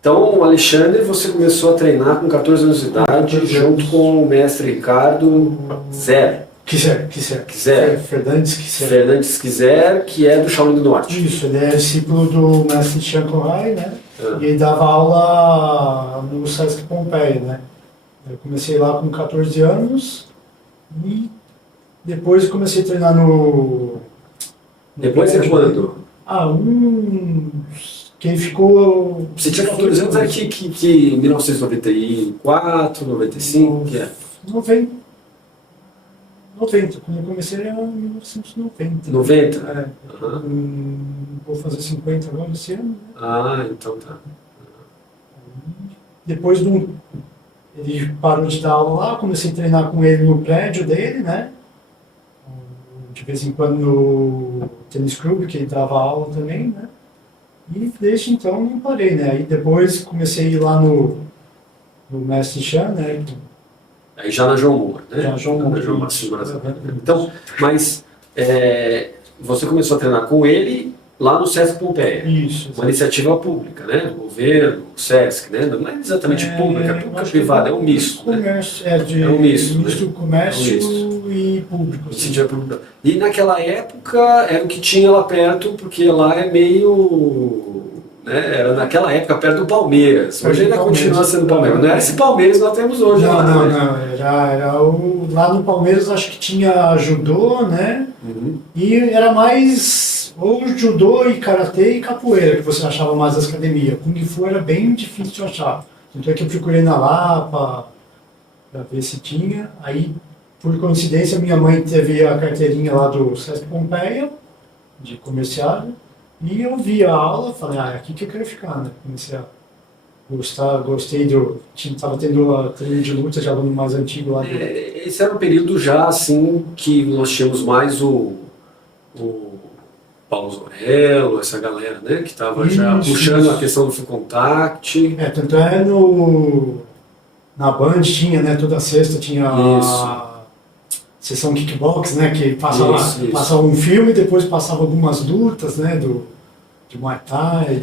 Então, o Alexandre, você começou a treinar com 14 anos de idade, junto com o mestre Ricardo Quiser. Fernandes Quiser, que é do Shaolin do Norte. Isso, ele é discípulo do mestre Chiang Kai, né? E ele dava aula no Sesc Pompeia, né? Eu comecei lá com 14 anos e depois comecei a treinar no... Depois de quando? Que ficou... Você tinha 14 anos, era que 1994, 95, que é? 90, quando eu comecei era 1990. 90? É. Vou fazer 50 agora esse ano. Então tá. Depois ele parou de dar aula lá, comecei a treinar com ele no prédio dele, né? De vez em quando no tênis clube, que ele dava aula também, né? E desde então não parei, né? Aí depois comecei a ir lá no mestre Chan, né? Aí já na João Moura, né? Já na João Moura. Então, mas você começou a treinar com ele lá no Sesc Pompeia. Isso. Uma iniciativa pública, né? Do governo, o Sesc, né? Não é exatamente pública, privada, é um misto. Comércio, né? É um misto, misto né? Comércio e público. Iniciativa pública. E naquela época era o que tinha lá perto, porque lá é meio... Né? Era naquela época perto do Palmeiras. Hoje ainda continua sendo Palmeiras. Não era esse Palmeiras que nós temos hoje. Não. Era lá no Palmeiras acho que tinha judô, né? E era mais ou judô e karatê e capoeira que você achava mais nas academias. Kung Fu era bem difícil de achar. Então é que eu procurei na Lapa para ver se tinha. Aí, por coincidência, minha mãe teve a carteirinha lá do Sesc Pompeia, de comerciário. E eu vi a aula, falei, é aqui que eu quero ficar, né? Comecei a gostei estava tendo a treino de luta de aluno mais antigo lá. Esse era um período já, assim, que nós tínhamos mais o Paulo Zorello, essa galera, né? Que estava já puxando a questão do full contact. Tanto na Band tinha, né? Toda sexta tinha a sessão kickbox, né? Que passava um filme e depois passava algumas lutas, né? De Muay Thai.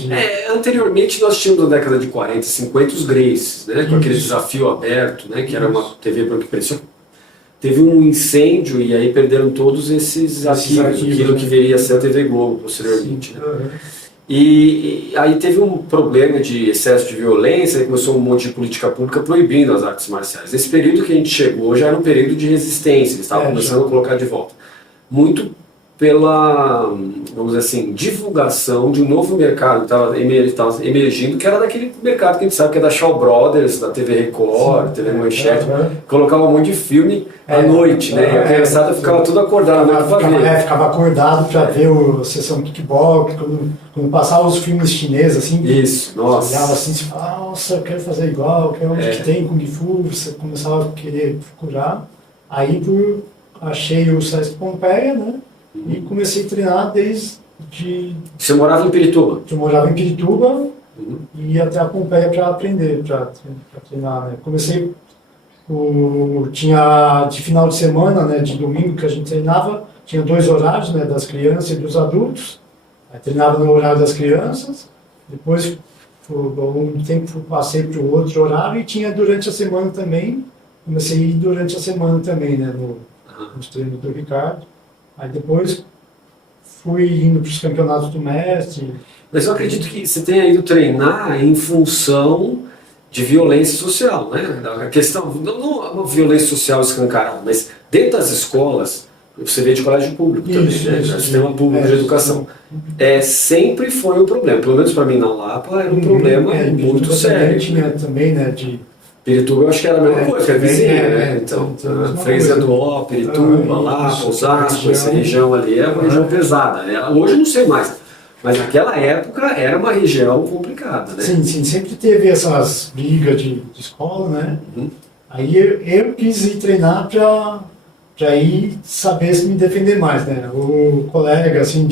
Anteriormente nós tínhamos na década de 40 e 50 os Gracies, né? Com aquele desafio aberto, né? Que era uma TV branca e preta. Teve um incêndio e aí perderam todos esses arquivos, aquilo que viria a ser a TV Globo posteriormente. Né? E aí teve um problema de excesso de violência, e começou um monte de política pública proibindo as artes marciais. Nesse período que a gente chegou já era um período de resistência, eles estavam começando a colocar de volta. Muito pela, vamos dizer assim, divulgação de um novo mercado que estava emergindo, que era daquele mercado que a gente sabe que é da Shaw Brothers, da TV Record, TV Manchete, colocava um monte de filme à noite, né? E a criançada ficava tudo acordada à noite para ver. Ficava acordado para ver a sessão kickbox, quando passava os filmes chineses, assim, nossa. Você olhava assim e falava, nossa, eu quero fazer igual, quero onde que tem Kung Fu, você começava a querer procurar. Aí achei o Sesc Pompeia, né? E comecei a treinar desde... Você morava em Pirituba? Eu morava em Pirituba e ia até a Pompeia para aprender, para treinar, né? Comecei... Tinha de final de semana, né, de domingo que a gente treinava, tinha 2 horários, né, das crianças e dos adultos. Aí treinava no horário das crianças, depois por algum tempo passei para o outro horário e tinha durante a semana também, comecei a ir durante a semana também, né, nos treinos do Ricardo. Aí depois fui indo para os campeonatos do mestre. Mas eu acredito que você tenha ido treinar em função de violência social, né? A questão, não uma violência social escancarada, mas dentro das escolas, você vê de colégio público também, né? Sistema público de educação. Sempre foi um problema, pelo menos para mim na Lapa era um problema muito sério. Tinha também, né, Pirituba eu acho que era a mesma coisa, que é vizinha, né? Então, Freisa do Ó, Pirituba, Lapa, Osasco, essa região ali é uma região pesada, né? Hoje eu não sei mais. Mas naquela época era uma região complicada, né? Sim, sempre teve essas brigas de escola, né? Aí eu quis ir treinar para ir saber se me defender mais, né? O colega, assim,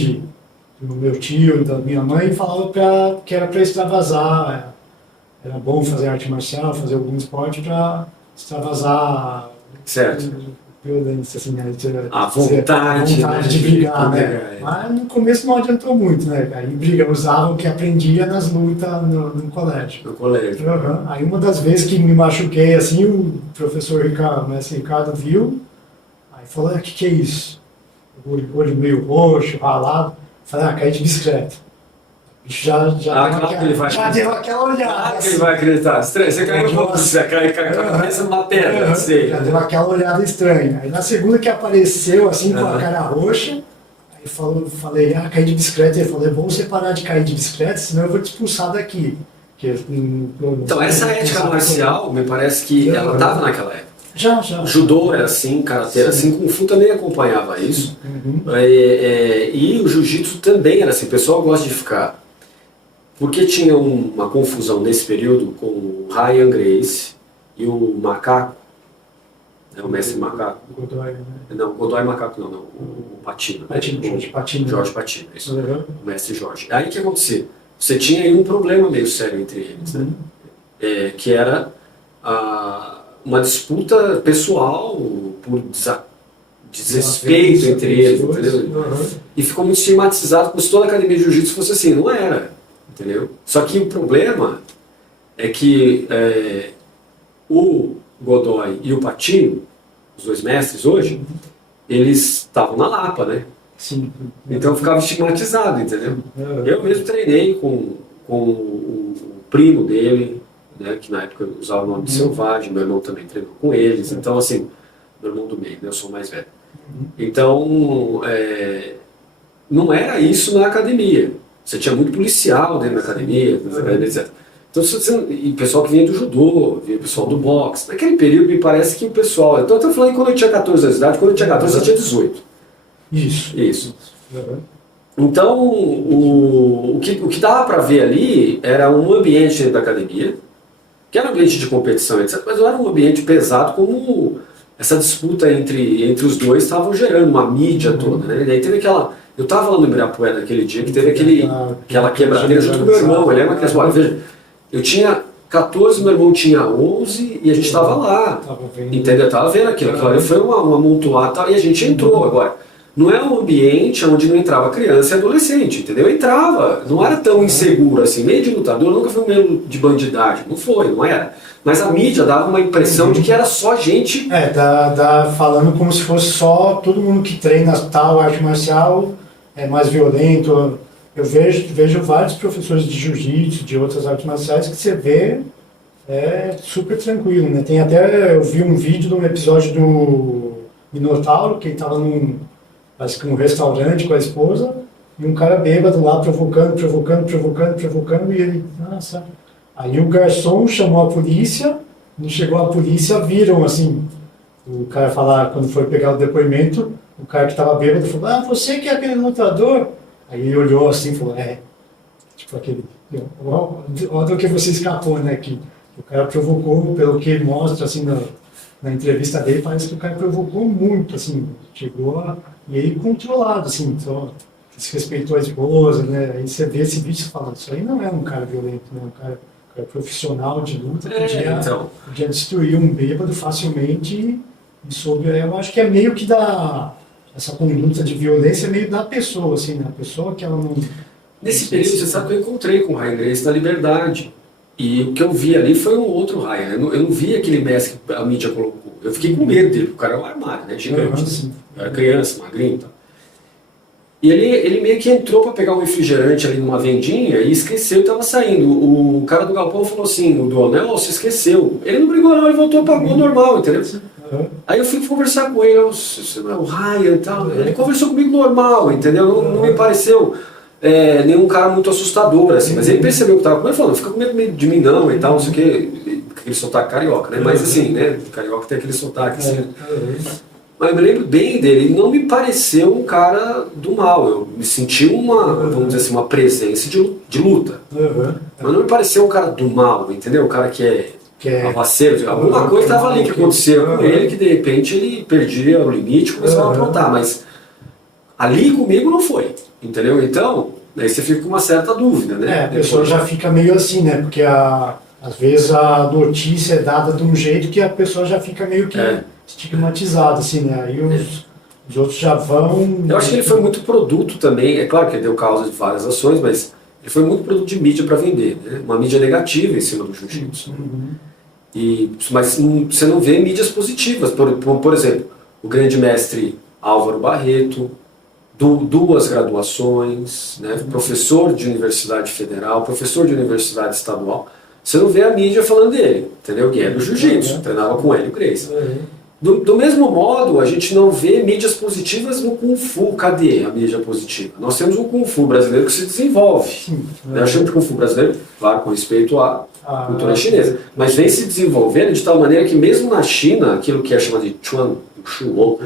do meu tio, da minha mãe, falava que era para extravasar, era bom fazer arte marcial, fazer algum esporte para extravasar violência, assim, né? A vontade, a vontade de brigar, né? Mas no começo não adiantou muito, né? Aí briga, usava o que aprendia nas lutas no colégio. No colégio. Uhum. Aí uma das vezes que me machuquei, assim, o professor Ricardo, o mestre Ricardo viu, aí falou, o que é isso? Olho meio roxo, ralado. Falei, caí de bicicleta. Já deu aquela olhada. Claro que assim. ele vai acreditar. Estranho, você caiu com a cabeça numa pedra, não sei. Já deu aquela olhada estranha. Aí na segunda que apareceu, assim, com a cara roxa, aí falei, caí de bicicleta. Ele falou, é bom você parar de cair de bicicleta, senão eu vou te expulsar daqui. Então, essa ética marcial, me parece que ela estava naquela época. Já. O judô era assim, karatê era assim, Kung Fu também acompanhava isso. E o jiu-jitsu também era assim. O pessoal gosta de ficar. Porque tinha uma confusão nesse período com o Ryan Gracie e o Macaco, né, o mestre Macaco. Godoy, né? Não, Godoy Macaco não, o Patino. Jorge Patino. Jorge Patino, isso. O mestre Jorge. Aí o que acontecia? Você tinha aí um problema meio sério entre eles, né? Que era uma disputa pessoal por desrespeito entre eles, entendeu? E ficou muito estigmatizado como se toda a academia de jiu-jitsu fosse assim, não era, entendeu? Só que o problema é que o Godoy e o Patino, os dois mestres hoje, eles estavam na Lapa, né? Sim. Então ficava estigmatizado, entendeu? Eu mesmo treinei com o primo dele, né, que na época usava o nome de Selvagem, meu irmão também treinou com eles, então assim, meu irmão do meio, né, eu sou mais velho. Então, não era isso na academia. Você tinha muito policial dentro da academia, etc. Então, e pessoal que vinha do judô, vinha pessoal do boxe. Naquele período, me parece que o pessoal... Então, eu estou falando que quando eu tinha 14 anos de idade, quando eu tinha 14, eu tinha 18. Isso. Então, o que dava para ver ali era um ambiente dentro da academia, que era um ambiente de competição, etc., mas não era um ambiente pesado como essa disputa entre os dois estavam gerando uma mídia toda, né? E aí teve aquela... Eu estava lá no Ibirapuera naquele dia que teve aquela quebradeira junto com o meu irmão. Eu lembro que veja, eu tinha 14, meu irmão tinha 11 e a gente estava lá. Entendeu? Estava vendo aquilo. Aquilo ali foi uma amontoada e a gente entrou. Agora, não é um ambiente onde não entrava criança e adolescente, entendeu? Entrava, não era tão inseguro assim. Meio de lutador nunca foi um meio de bandidagem. Não era. Mas a mídia dava uma impressão de que era só gente... falando como se fosse só todo mundo que treina tal arte marcial é mais violento. Eu vejo vários professores de jiu-jitsu, de outras artes marciais, que você vê super tranquilo, né? Tem até, eu vi um vídeo de um episódio do Minotauro, que ele estava num restaurante com a esposa, e um cara bêbado lá provocando, e ele, nossa... Aí o garçom chamou a polícia, não chegou a polícia, viram assim, o cara falar, quando foi pegar o depoimento, o cara que estava bêbado falou, você que é aquele lutador? Aí ele olhou assim e falou, tipo aquele, olha do que você escapou, né, que o cara provocou, pelo que ele mostra assim na entrevista dele, parece que o cara provocou muito, assim, e ele controlado, assim, só desrespeitou a esposa, né, aí você vê esse vídeo e fala, isso aí não é um cara violento, né, um cara profissional de luta, podia destruir um bêbado facilmente eu acho que é meio que essa conduta de violência é meio da pessoa, assim, né? A pessoa que ela não... Nesse período, você sabe que eu encontrei com o Ryan Gracie na Liberdade, e o que eu vi ali foi um outro Ryan, eu não vi aquele mestre que a mídia colocou, eu fiquei com medo dele, porque o cara é um armário, né, gigante, era criança, magrinho e tal. E ele meio que entrou para pegar um refrigerante ali numa vendinha e esqueceu e estava saindo. O cara do galpão falou assim, o dono, você esqueceu. Ele não brigou não, ele voltou e pagou normal, entendeu? Aí eu fui conversar com ele, o Ryan e tal. Ele conversou comigo normal, entendeu? Não me pareceu nenhum cara muito assustador, assim. Mas ele percebeu que estava com ele, falou, não fica com medo de mim não e tal, não sei o quê. Aquele sotaque carioca, né? Mas assim, né? Carioca tem aquele sotaque assim. Mas eu me lembro bem dele, ele não me pareceu um cara do mal, eu me senti vamos dizer assim, uma presença de luta. Mas não me pareceu um cara do mal, entendeu? Um cara que é abaceiro, alguma coisa estava ali que acontecia com ele, que de repente ele perdia o limite e começava a aprontar, mas ali comigo não foi, entendeu? Então, aí você fica com uma certa dúvida, né? A pessoa já fica meio assim, né? Porque às vezes a notícia é dada de um jeito que a pessoa já fica meio que estigmatizado, assim, né? Aí os outros já vão... Eu acho que ele foi muito produto também, é claro que ele deu causa de várias ações, mas ele foi muito produto de mídia para vender, né? Uma mídia negativa em cima do jiu-jitsu. Mas você não vê mídias positivas. Por exemplo, o grande mestre Álvaro Barreto, duas graduações, né? Professor de universidade federal, professor de universidade estadual. Você não vê a mídia falando dele, entendeu? Que é do jiu-jitsu, treinava com ele, o Gracie. Do mesmo modo, a gente não vê mídias positivas no Kung Fu. Cadê a mídia positiva? Nós temos um Kung Fu brasileiro que se desenvolve. Eu chamo de Kung Fu brasileiro, claro, com respeito à cultura chinesa. Mas vem se desenvolvendo de tal maneira que mesmo na China, aquilo que é chamado de Chuan Shu,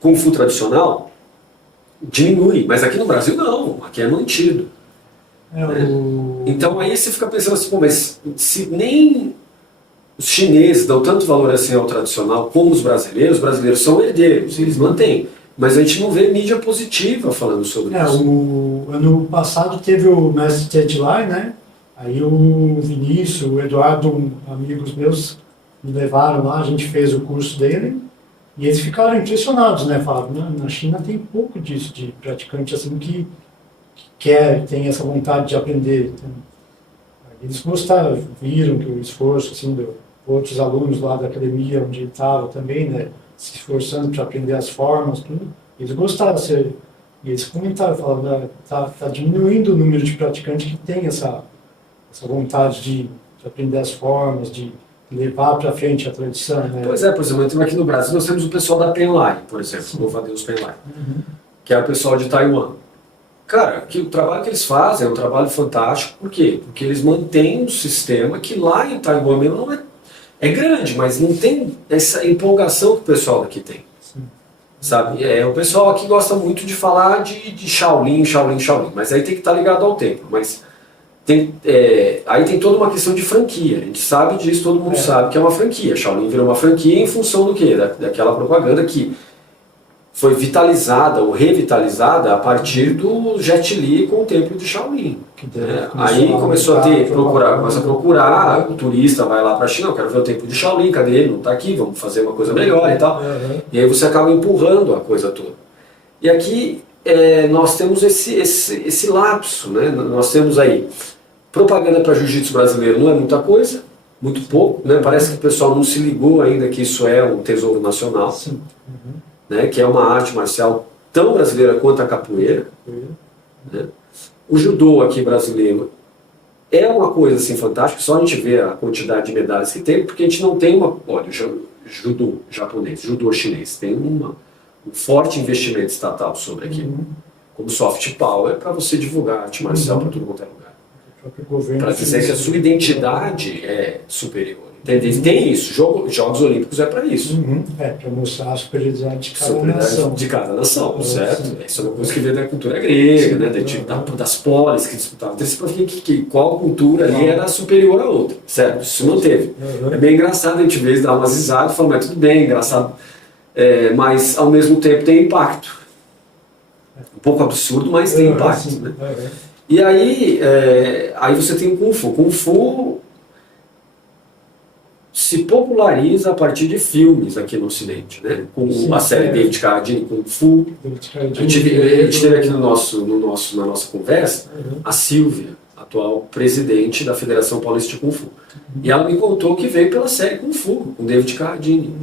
Kung Fu tradicional, diminui. Mas aqui no Brasil não, aqui é mantido. Então aí você fica pensando assim, pô, mas se nem os chineses dão tanto valor assim ao tradicional como os brasileiros são herdeiros, eles mantêm. Mas a gente não vê mídia positiva falando sobre isso. O ano passado teve o mestre Ted Lai, né? Aí o Vinícius, o Eduardo, amigos meus, me levaram lá, a gente fez o curso dele e eles ficaram impressionados, né? Falaram, na China tem pouco disso, de praticante assim que tem essa vontade de aprender. Então, eles gostaram, viram que o esforço assim, de outros alunos lá da academia onde ele estava também, né? Se esforçando para aprender as formas, tudo. Eles gostaram, e eles comentaram, falaram, tá diminuindo o número de praticantes que tem essa vontade de aprender as formas, de levar para frente a tradição, né? Pois é, por exemplo, aqui no Brasil nós temos o pessoal da Penlai, por exemplo, Louva-a-Deus Penlai, que é o pessoal de Taiwan. Cara, o trabalho que eles fazem é um trabalho fantástico, por quê? Porque eles mantêm um sistema que lá em Taiwan mesmo não é grande, mas não tem essa empolgação que o pessoal aqui tem. Sabe? O pessoal aqui gosta muito de falar de Shaolin, mas aí tem que estar ligado ao tempo. Mas aí tem toda uma questão de franquia. A gente sabe disso, todo mundo sabe que é uma franquia. Shaolin virou uma franquia em função do quê? Daquela propaganda que foi vitalizada ou revitalizada a partir do Jet Li com o templo de Shaolin. Aí começou a procurar, o turista vai lá para a China, eu quero ver o templo de Shaolin, cadê ele? Não está aqui, vamos fazer uma coisa melhor e tal. E aí você acaba empurrando a coisa toda. E aqui nós temos esse lapso, né? Nós temos aí propaganda para jiu-jitsu brasileiro, não é muita coisa, muito pouco, né? Parece que o pessoal não se ligou ainda que isso é um tesouro nacional. Sim. Né, que é uma arte marcial tão brasileira quanto a capoeira. Né? O judô aqui brasileiro é uma coisa assim fantástica, só a gente vê a quantidade de medalhas que tem, porque a gente não tem olha, judô japonês, judô chinês, tem um forte investimento estatal sobre aquilo, como soft power para você divulgar arte marcial para tudo quanto é lugar. Para dizer que a sua identidade é superior. Entende? Tem isso, Jogos Olímpicos é para isso. Para mostrar a superioridade de cada nação. Certo? Isso é uma coisa que vem da cultura grega, né? Das polis que disputavam. Então, você pode ver que qual cultura ali era superior à outra, certo? Isso se manteve. É bem engraçado a gente ver dar umas risadas e falar, mas tudo bem, engraçado, mas ao mesmo tempo tem impacto. Um pouco absurdo, mas tem impacto. Né? E aí você tem o Kung Fu. Kung Fu se populariza a partir de filmes aqui no Ocidente, né? Com a série David Carradine, Kung Fu. A gente teve aqui na nossa conversa a Silvia, atual presidente da Federação Paulista de Kung Fu. E ela me contou que veio pela série Kung Fu, com David Carradine.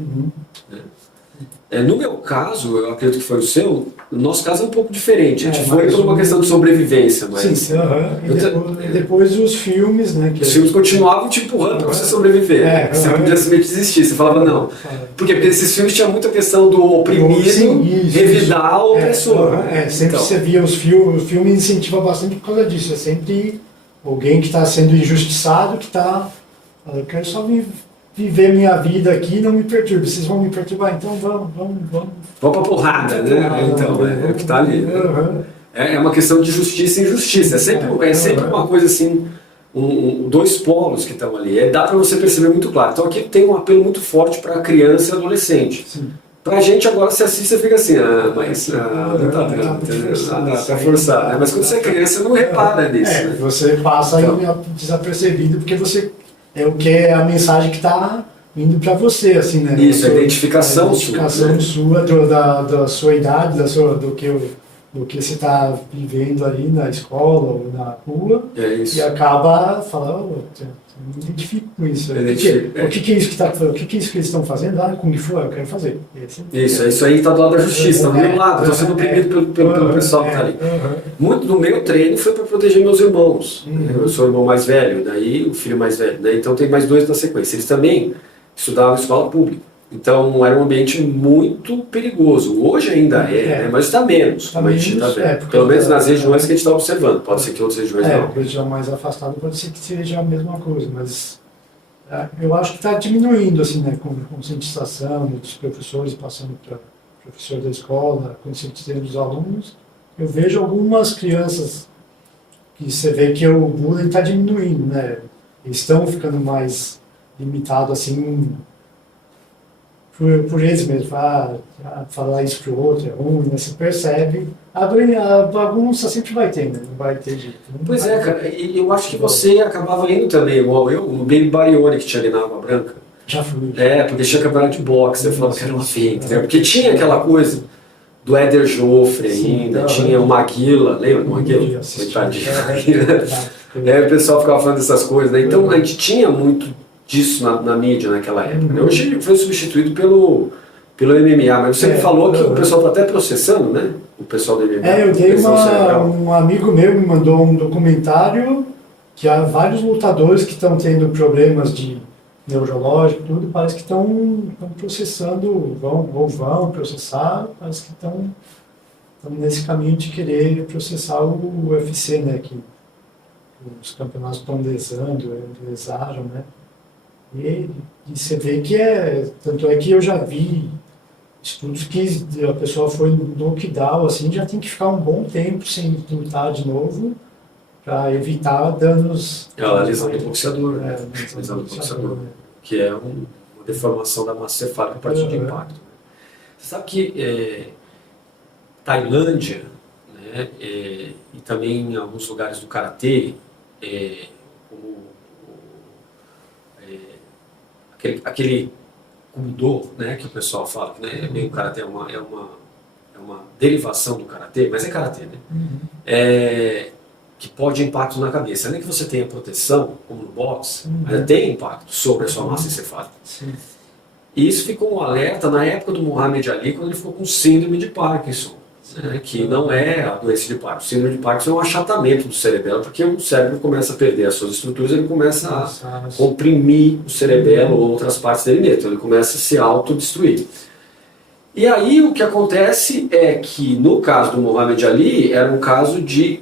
No meu caso, eu acredito que foi o seu, no nosso caso é um pouco diferente. A gente foi por uma questão de sobrevivência, mas... Sim, e depois os filmes, né? Os filmes continuavam te empurrando para você sobreviver. Você podia simplesmente desistir, você falava não. Por quê? Porque esses filmes tinham muita questão do oprimido revidar o opressor. Sempre então, você via o filme incentiva bastante por causa disso. É sempre alguém que está sendo injustiçado, que está... Eu quero só viver minha vida aqui, não me perturbe. Vocês vão me perturbar, então vamos. Vamos pra porrada, né? Então, é o que está ali. É uma questão de justiça e injustiça. É sempre uma coisa assim, dois polos que estão ali. Dá para você perceber muito claro. Então aqui tem um apelo muito forte para criança e adolescente. Para a gente agora se assiste, você fica assim, não tá dando, tá forçado. Né? Mas quando você é criança, você não repara nisso. Né? Você passa aí desapercebido, porque você... É o que é a mensagem que está indo para você, assim, né? Isso, a identificação sua, da sua idade, do que você está vivendo ali na escola ou na rua, e acaba falando, eu me identifico com isso. O que é isso que eles estão fazendo? Ah, Kung Fu, eu quero fazer. Isso aí está do lado da justiça, está do meu lado, estou sendo oprimido pelo pessoal que está ali. Muito do meu treino foi para proteger meus irmãos. Eu sou o irmão mais velho, daí o filho mais velho, né? Então tem mais 2 na sequência. Eles também estudavam em escola pública. Então era um ambiente muito perigoso. Hoje ainda né? Mas está menos, como a gente está vendo. Pelo menos nas regiões que a gente está observando. Pode ser que outras regiões não. Região mais afastada pode ser que seja a mesma coisa, mas eu acho que está diminuindo, assim, né? Com conscientização dos professores, passando para o professor da escola, conscientizando os alunos. Eu vejo algumas crianças que você vê que o bullying está diminuindo, né? Eles estão ficando mais limitados, assim, por eles mesmos, falar isso pro outro é ruim, né? Você percebe, a bagunça sempre vai ter, né? Não vai ter jeito. Pois é, cara, e eu acho que você acabava indo também, igual eu, no Baby Barione que tinha ali na Água Branca. Já fui. Porque tinha campeonato de boxe, eu falava que era uma feita, né? Porque tinha aquela coisa do Éder Joffre ainda, tinha o Maguila, lembra do Maguila? Coitadinho. Aí o pessoal ficava falando dessas coisas, né? Então a gente tinha muito disso na mídia naquela época. Hoje foi substituído pelo MMA, mas você me falou que o pessoal está até processando, né? O pessoal do MMA. Eu dei um amigo meu me mandou um documentário que há vários lutadores que estão tendo problemas de neurológico, tudo, parece que estão processando, vão processar, parece que estão nesse caminho de querer processar o UFC, né? Que os campeonatos estão lesaram, né? E você vê que tanto é que eu já vi estudos que a pessoa foi no knockdown, assim, já tem que ficar um bom tempo sem lutar de novo para evitar danos. A lesão do boxeador, né? Lesão do boxeador, que é uma deformação da massa cefálica a partir de impacto. Você sabe que Tailândia, né, e também em alguns lugares do karatê, aquele Kudo, né, que o pessoal fala, né, bem o karatê é uma derivação do karatê, mas é karatê, né? Que pode impacto na cabeça. Além que você tenha proteção, como no boxe, mas tem impacto sobre a sua massa encefálica. E isso ficou um alerta na época do Muhammad Ali, quando ele ficou com síndrome de Parkinson. Que não é a doença de Parkinson. O síndrome de Parkinson é um achatamento do cerebelo, porque o cérebro começa a perder as suas estruturas, ele começa a comprimir o cerebelo ou outras partes dele mesmo, então ele começa a se autodestruir. E aí o que acontece é que, no caso do Muhammad Ali, era um caso de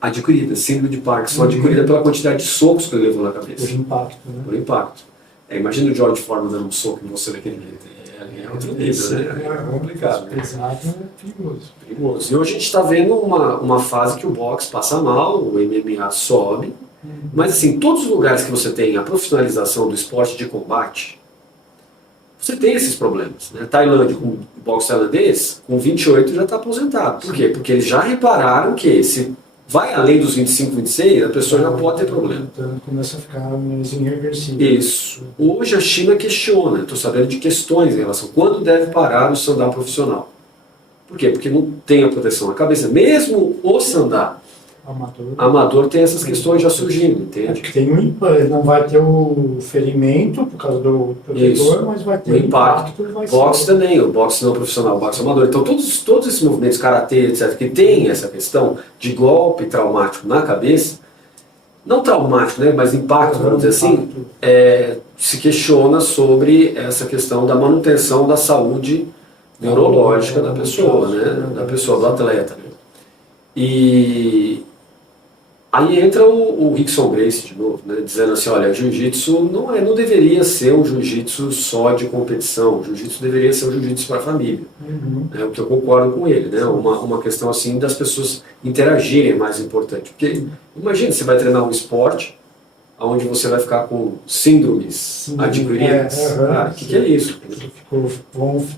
adquirida, síndrome de Parkinson, adquirida pela quantidade de socos que ele levou na cabeça. Por impacto, né? Por impacto. Imagina o George Foreman dando um soco em você naquele jeito. É outro nível, né? É complicado. Pesado, perigoso. Perigoso. E hoje a gente está vendo uma fase que o boxe passa mal, o MMA sobe, mas assim, todos os lugares que você tem a profissionalização do esporte de combate, você tem esses problemas, né? Tailândia, com o boxe tailandês, com 28 já está aposentado. Por quê? Porque eles já repararam que se vai além dos 25, 26, a pessoa já pode ter problema. Então começa a ficar mais irreversível. Isso. Hoje a China questiona, estou sabendo de questões em relação a quando deve parar o sandá profissional. Por quê? Porque não tem a proteção na cabeça. Mesmo o sandá amador tem essas questões já surgindo, entende? Tem não vai ter o ferimento por causa do protetor, mas vai ter o impacto. Boxe também, o boxe não profissional, o boxe amador. Então todos esses movimentos, karatê, etc., que tem essa questão de golpe traumático na cabeça, não traumático, né, mas impacto, vamos dizer assim, se questiona sobre essa questão da manutenção da saúde neurológica da pessoa, né, da pessoa, do atleta. Né? E aí entra o Rickson Gracie de novo, né, dizendo assim, olha, jiu-jitsu não deveria ser um jiu-jitsu só de competição, o jiu-jitsu deveria ser um jiu-jitsu para a família. O que eu concordo com ele, né, uma questão assim das pessoas interagirem é mais importante. Porque imagina, você vai treinar um esporte onde você vai ficar com síndromes adquiridas. Cara, o que é isso?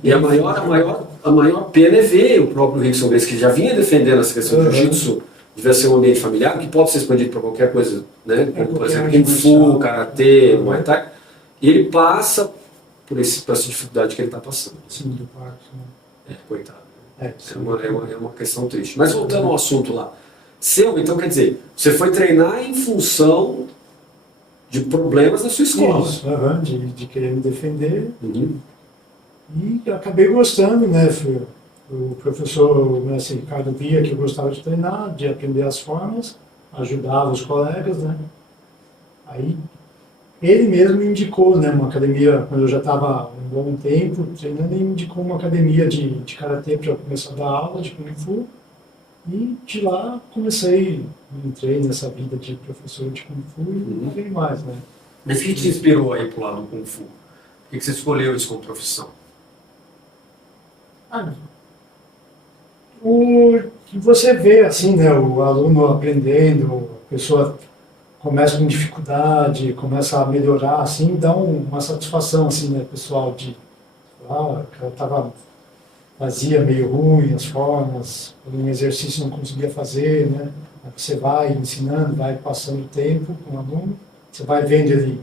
E a maior pena é ver o próprio Rickson Gracie, que já vinha defendendo essa questão do jiu-jitsu, devia ser um ambiente familiar, que pode ser expandido para qualquer coisa, né? Como, por exemplo, Kung Fu, Karatê, Muay Thai. E ele passa por essa dificuldade que ele está passando. Sim, do parto. Né? Coitado. Sim. É uma questão triste. Mas voltando ao assunto lá. Seu, então quer dizer, você foi treinar em função de problemas na sua escola. Isso, de querer me defender. Uhum. E eu acabei gostando, né? O professor mestre Ricardo via que eu gostava de treinar, de aprender as formas, ajudava os colegas, né? Aí ele mesmo me indicou, né, uma academia, quando eu já estava um bom tempo treinando, ele me indicou uma academia de karatê para eu começar a dar aula de Kung Fu. E de lá entrei nessa vida de professor de Kung Fu e não veio mais, né? Mas o que te inspirou aí pro lado do Kung Fu? Por que você escolheu isso como profissão? Você vê assim, né, o aluno aprendendo, a pessoa começa com dificuldade, começa a melhorar, assim, dá uma satisfação, assim, né, pessoal, de fazia meio ruim as formas, um exercício não conseguia fazer, né? Você vai ensinando, vai passando o tempo com o aluno, você vai vendo ele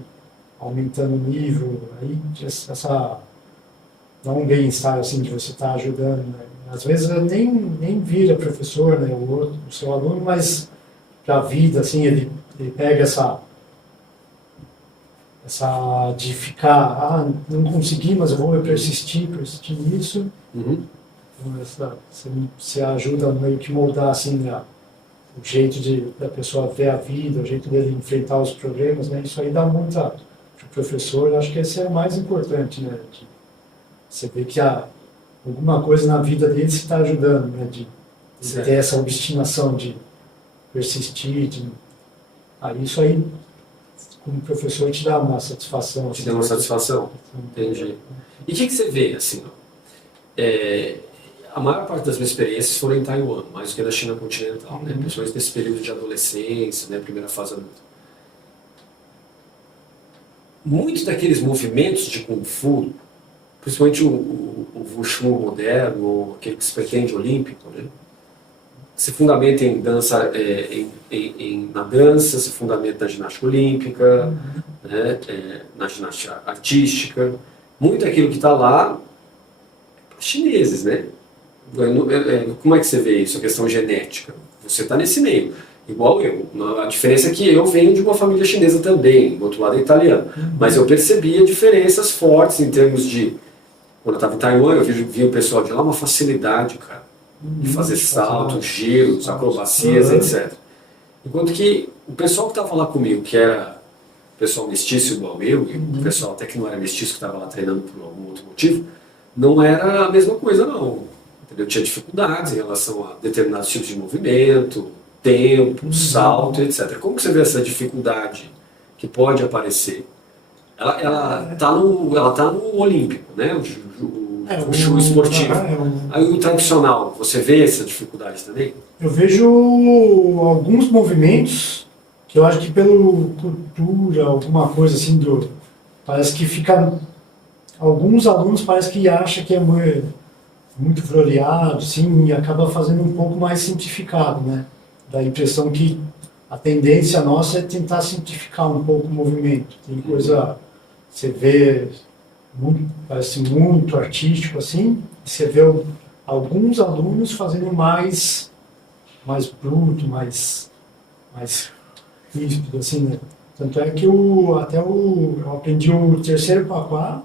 aumentando o nível, aí dá um bem-estar assim de você estar ajudando, né? Às vezes nem vira professor, né, o seu aluno, mas para a vida, assim, ele pega essa de ficar, não consegui, mas eu vou persistir nisso. Uhum. Então, você ajuda meio que moldar assim, né, o jeito da pessoa ver a vida, o jeito dele enfrentar os problemas, né? Isso aí dá muito para o professor. Eu acho que esse é o mais importante, né? Você vê que alguma coisa na vida dele se está ajudando, né? De você ter essa obstinação de persistir. Isso aí, como professor, te dá uma satisfação. Te dá uma satisfação? Entendi. E o que você vê, assim, a maior parte das minhas experiências foram em Taiwan, mais do que na China continental, né? Principalmente nesse período de adolescência, né? Primeira fase adulta. Muitos daqueles movimentos de Kung Fu, principalmente o Wushu moderno, ou aquele que se pretende olímpico, né? Se fundamenta em dança, na dança, se fundamenta na ginástica olímpica, né? Na ginástica artística. Muito daquilo que está lá chineses, né? Como é que você vê isso, a questão genética? Você está nesse meio, igual eu. A diferença é que eu venho de uma família chinesa também, do outro lado é italiano. Mas eu percebia diferenças fortes em termos de... Quando eu estava em Taiwan, eu via o pessoal de lá uma facilidade, cara, de fazer saltos, giros, acrobacias, etc. Enquanto que o pessoal que estava lá comigo, que era pessoal mestiço igual eu, e o pessoal até que não era mestiço, que estava lá treinando por algum outro motivo, não era a mesma coisa, não. Eu tinha dificuldades em relação a determinados tipos de movimento, tempo, salto, etc. Como que você vê essa dificuldade que pode aparecer? Ela tá no olímpico, né? O show esportivo. Aí o tradicional, você vê essa dificuldade também? Eu vejo alguns movimentos que eu acho que pela cultura, alguma coisa assim, parece que fica... Alguns alunos parece que acham que é muito floreado, sim, e acaba fazendo um pouco mais simplificado, né? Dá a impressão que a tendência nossa é tentar simplificar um pouco o movimento. Tem coisa, você vê, parece muito artístico assim, e você vê alguns alunos fazendo mais bruto, mais ríspido, assim, né? Tanto é que eu aprendi o terceiro Paquá,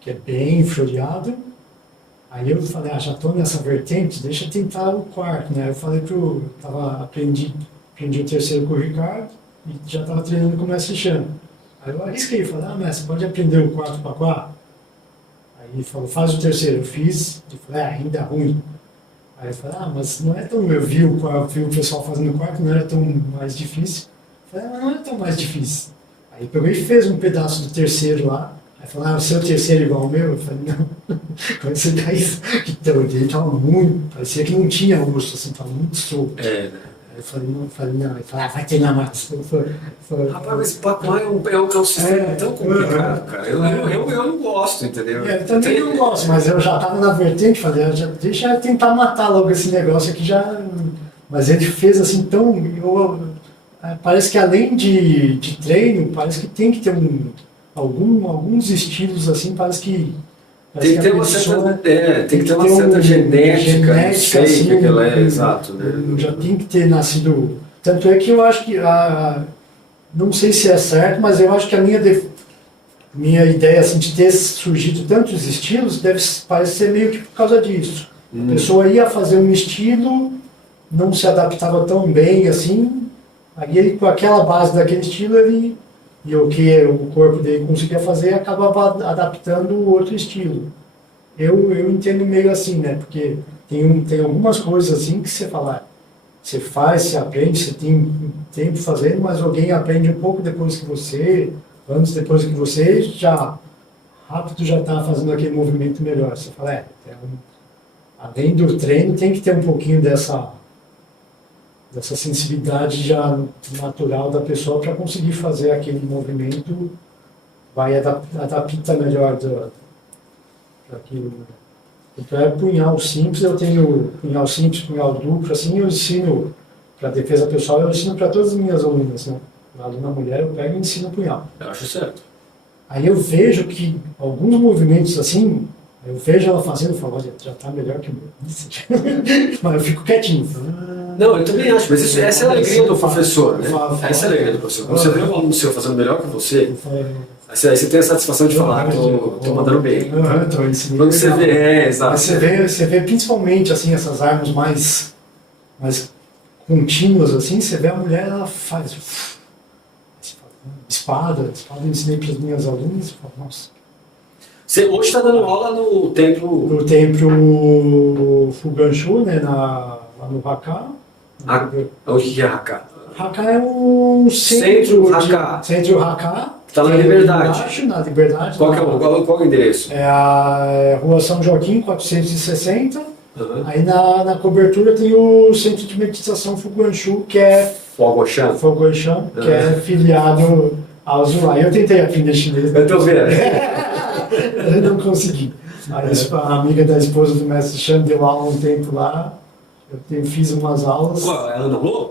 que é bem floreado. Aí eu falei, já estou nessa vertente, deixa eu tentar o quarto, né? Eu falei aprendi o terceiro com o Ricardo e já estava treinando com o mestre Chan. Aí eu arrisquei, falei, mestre, pode aprender o quarto Paquá? Aí ele falou, faz o terceiro. Eu fiz, eu falei, ainda é ruim. Aí eu falei, mas não é tão... Eu vi o pessoal fazendo o quarto, não era tão mais difícil. Eu falei, não é tão mais difícil. Aí pegou e fez um pedaço do terceiro lá. Aí falou, o seu terceiro é igual ao meu? Eu falei, não. Quando você dá isso, então, ele estava muito... Parecia que não tinha osso, assim, estava muito solto. Né? Eu falei, não. Ele falou, vai treinar mais. Rapaz, mas Paquá é um sistema tão complicado, cara. Eu não gosto, entendeu? Eu também não gosto, mas eu já estava na vertente, falei, deixa eu tentar matar logo esse negócio aqui já. Mas ele fez assim tão... Parece que além de treino, parece que tem que ter alguns estilos assim, parece que Tem que ter uma certa genética, não sei assim, o que ela é, exato. Né? Já tem que ter nascido. Tanto é que eu acho que, não sei se é certo, mas eu acho que a minha ideia assim, de ter surgido tantos estilos parece ser meio que por causa disso. A pessoa ia fazer um estilo, não se adaptava tão bem assim, aí ele, com aquela base daquele estilo, e o que o corpo dele conseguia fazer, acabava adaptando o outro estilo. Eu entendo meio assim, né? Porque tem algumas coisas assim que você fala, você faz, você aprende, você tem tempo fazendo, mas alguém aprende um pouco depois que você, anos depois que você, rápido já está fazendo aquele movimento melhor. Você fala, além do treino, tem que ter um pouquinho dessa sensibilidade já natural da pessoa para conseguir fazer aquele movimento, vai adaptar melhor daquilo. Então punhal simples, eu tenho punhal simples, punhal duplo, assim eu ensino para defesa pessoal, eu ensino para todas as minhas alunas, né? A aluna mulher eu pego e ensino punhal. Eu acho certo. Aí eu vejo que alguns movimentos assim, eu vejo ela fazendo e falo, olha, já está melhor que o meu. Mas eu fico quietinho. Não, eu também acho, mas essa é a alegria do professor, né? Essa é a alegria do professor. Quando você vê um aluno seu fazendo melhor que você, aí você tem a satisfação de falar, tô mandando bem. Quando você vê, exato. Você vê principalmente assim, essas armas mais contínuas, assim, você vê a mulher, ela faz espada eu ensinei para as minhas alunas, nossa. Você hoje está dando aula no templo... No templo Fuganshu, né, lá no Hakka. O que é Hakka? Hakka é um centro Hakka. Está na Liberdade. Embaixo, na Liberdade. Qual é o endereço? É a Rua São Joaquim, 460. Uhum. Aí na cobertura tem o Centro de Meditação Fuganshu, que é Fogoshan, que é filiado ao Zulai. Eu tentei aprender chinês. Eu tô vendo. Eu não consegui. A amiga da esposa do mestre Chan deu aula um tempo lá. Eu fiz umas aulas. Qual? É a Ana Lô?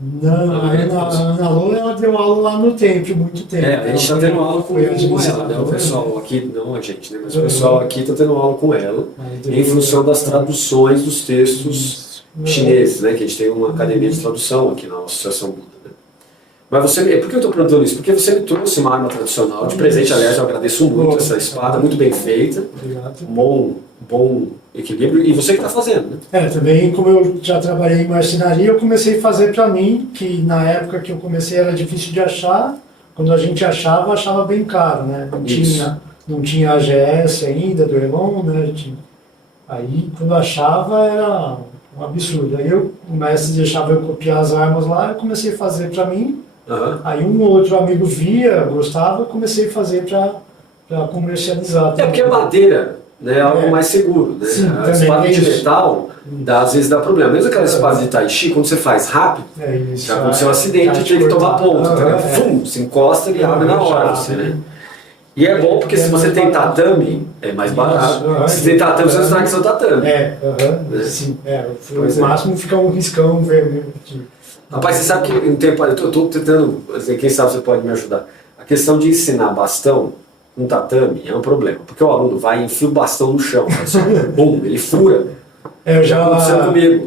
Não, a Ana Lô, ela deu aula lá no templo, muito tempo. A gente está tendo aula com ela, né? O pessoal aqui, não a gente, né? Mas o pessoal aqui está tendo aula com ela, em função das traduções dos textos chineses, né? Que a gente tem uma academia de tradução aqui na Associação Buda, né? Mas por que eu estou perguntando isso? Porque você me trouxe uma arma tradicional de presente, aliás, eu agradeço muito essa espada, muito bem feita, bom equilíbrio, e você que está fazendo, né? Também, como eu já trabalhei em marcenaria, eu comecei a fazer para mim, que na época que eu comecei era difícil de achar, quando a gente achava bem caro, né? Não tinha AGS ainda, do Elon, né? Aí, quando achava, era um absurdo. Aí o mestre deixava eu copiar as armas lá, eu comecei a fazer para mim. Aí um ou outro amigo via, gostava, eu comecei a fazer para comercializar. Porque a madeira, né, é algo mais seguro, né? Sim, a espada de metal, às vezes dá problema. Mesmo aquela espada de Tai Chi, quando você faz rápido, já aconteceu um acidente, tem que tomar ponto, se encosta e abre na hora, você, né? E é bom porque se você tem tatame, é mais barato. Se tem tatame, você estraga seu tatame. Sim. O máximo fica um riscão vermelho. Rapaz, você sabe que um tempo, eu estou tentando, quem sabe você pode me ajudar. A questão de ensinar bastão com tatame é um problema, porque o aluno vai e enfia o bastão no chão, bum, ele fura.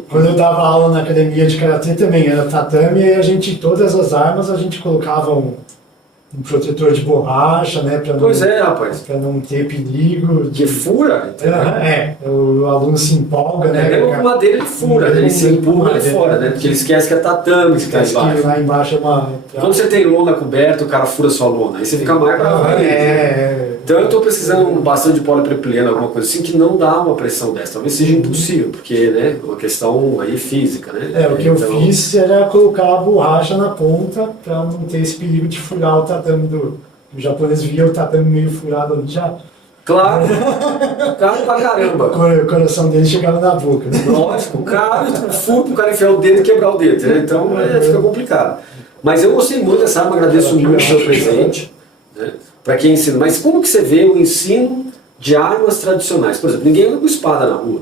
Quando eu dava aula na academia de karatê também, era tatame, e todas as armas a gente colocava um protetor de borracha, né? Rapaz. Para não ter perigo. Que fura? O aluno se empolga, né? Mesmo com madeira ele fura, ele se empurra ele fora, né? Porque ele esquece que é tatame que está embaixo. Que lá embaixo é uma... Quando você tem lona coberta, o cara fura sua lona, aí você fica mais bravo. Então eu estou precisando bastante de polipropileno, alguma coisa assim, que não dá uma pressão dessa. Talvez seja impossível, porque, né, uma questão aí física, né? O que eu fiz era colocar a borracha na ponta para não ter esse perigo de furar o tatame o japonês via o tatame meio furado ali já. Claro, caro pra caramba. O coração dele chegava na boca. Né? Lógico, caro, furo pro cara enfiar o dedo e quebrar o dedo, né? Então fica complicado. Mas eu gostei muito dessa arma, agradeço muito o seu presente, né? Para quem ensina. Mas como que você vê o ensino de armas tradicionais? Por exemplo, ninguém anda com espada na rua.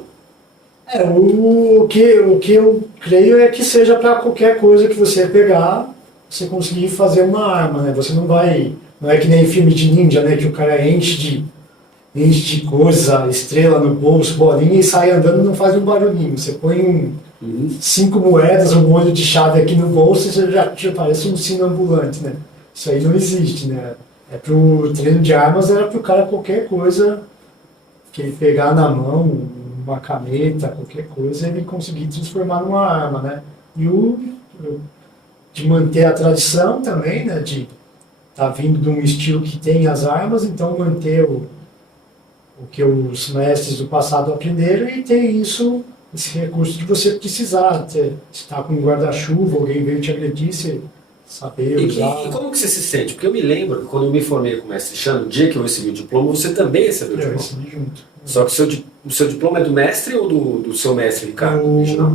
O que eu creio é que seja para qualquer coisa que você pegar, você conseguir fazer uma arma, né? Você não vai Não é que nem filme de ninja, né? Que o cara enche de coisa, estrela no bolso, bolinha e sai andando e não faz um barulhinho. Você põe 5 moedas, um molho de chave aqui no bolso e você já parece um sino ambulante, né? Isso aí não existe, né? Pro treino de armas era pro cara qualquer coisa que ele pegar na mão, uma caneta, qualquer coisa, ele conseguir transformar numa arma, né? E de manter a tradição também, né? De tá vindo de um estilo que tem as armas, então manter o que os mestres do passado aprenderam e ter isso, esse recurso de você precisar. Se está com um guarda-chuva, alguém veio te agredir, você saber usar. E como que você se sente? Porque eu me lembro que quando eu me formei como mestre Chan, no dia que eu recebi o diploma, você também recebeu o diploma. Eu recebi junto. Só que o seu diploma é do mestre ou do seu mestre, Ricardo?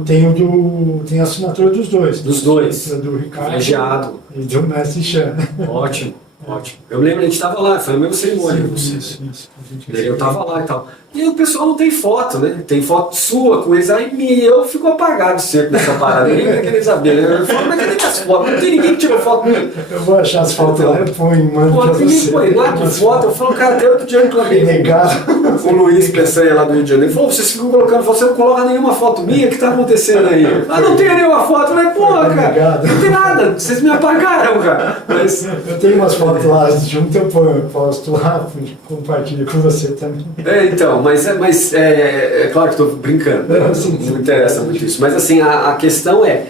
Tem a assinatura dos dois. Dos dois. Do Ricardo Colegiado. e do mestre Chan. Ótimo, ótimo. Eu lembro, a gente estava lá, foi a mesma cerimônia com você. Isso. Eu estava lá e tal. E o pessoal não tem foto, né? Tem foto sua com eles, aí eu fico apagado sempre nessa parada. Ninguém vai querer saber, né? Eu falo, mas cadê as fotos? Não tem ninguém que tirou foto minha. Eu vou achar as fotos lá e põe, mano. Pô, ninguém põe lá que foto. Eu falo, cara, até outro dia eu reclamei. Negado. O Luiz Peçanha lá do Rio de Janeiro falou, vocês ficam colocando, você não coloca nenhuma foto minha, o que tá acontecendo aí? Ah, não tem nenhuma foto. Eu falei, porra, cara, não tem nada, vocês me apagaram, cara. Mas... Eu tenho umas fotos lá, junto eu posto lá, compartilho com você também. Então, mas é claro que estou brincando, não interessa muito isso. Mas assim, a questão é,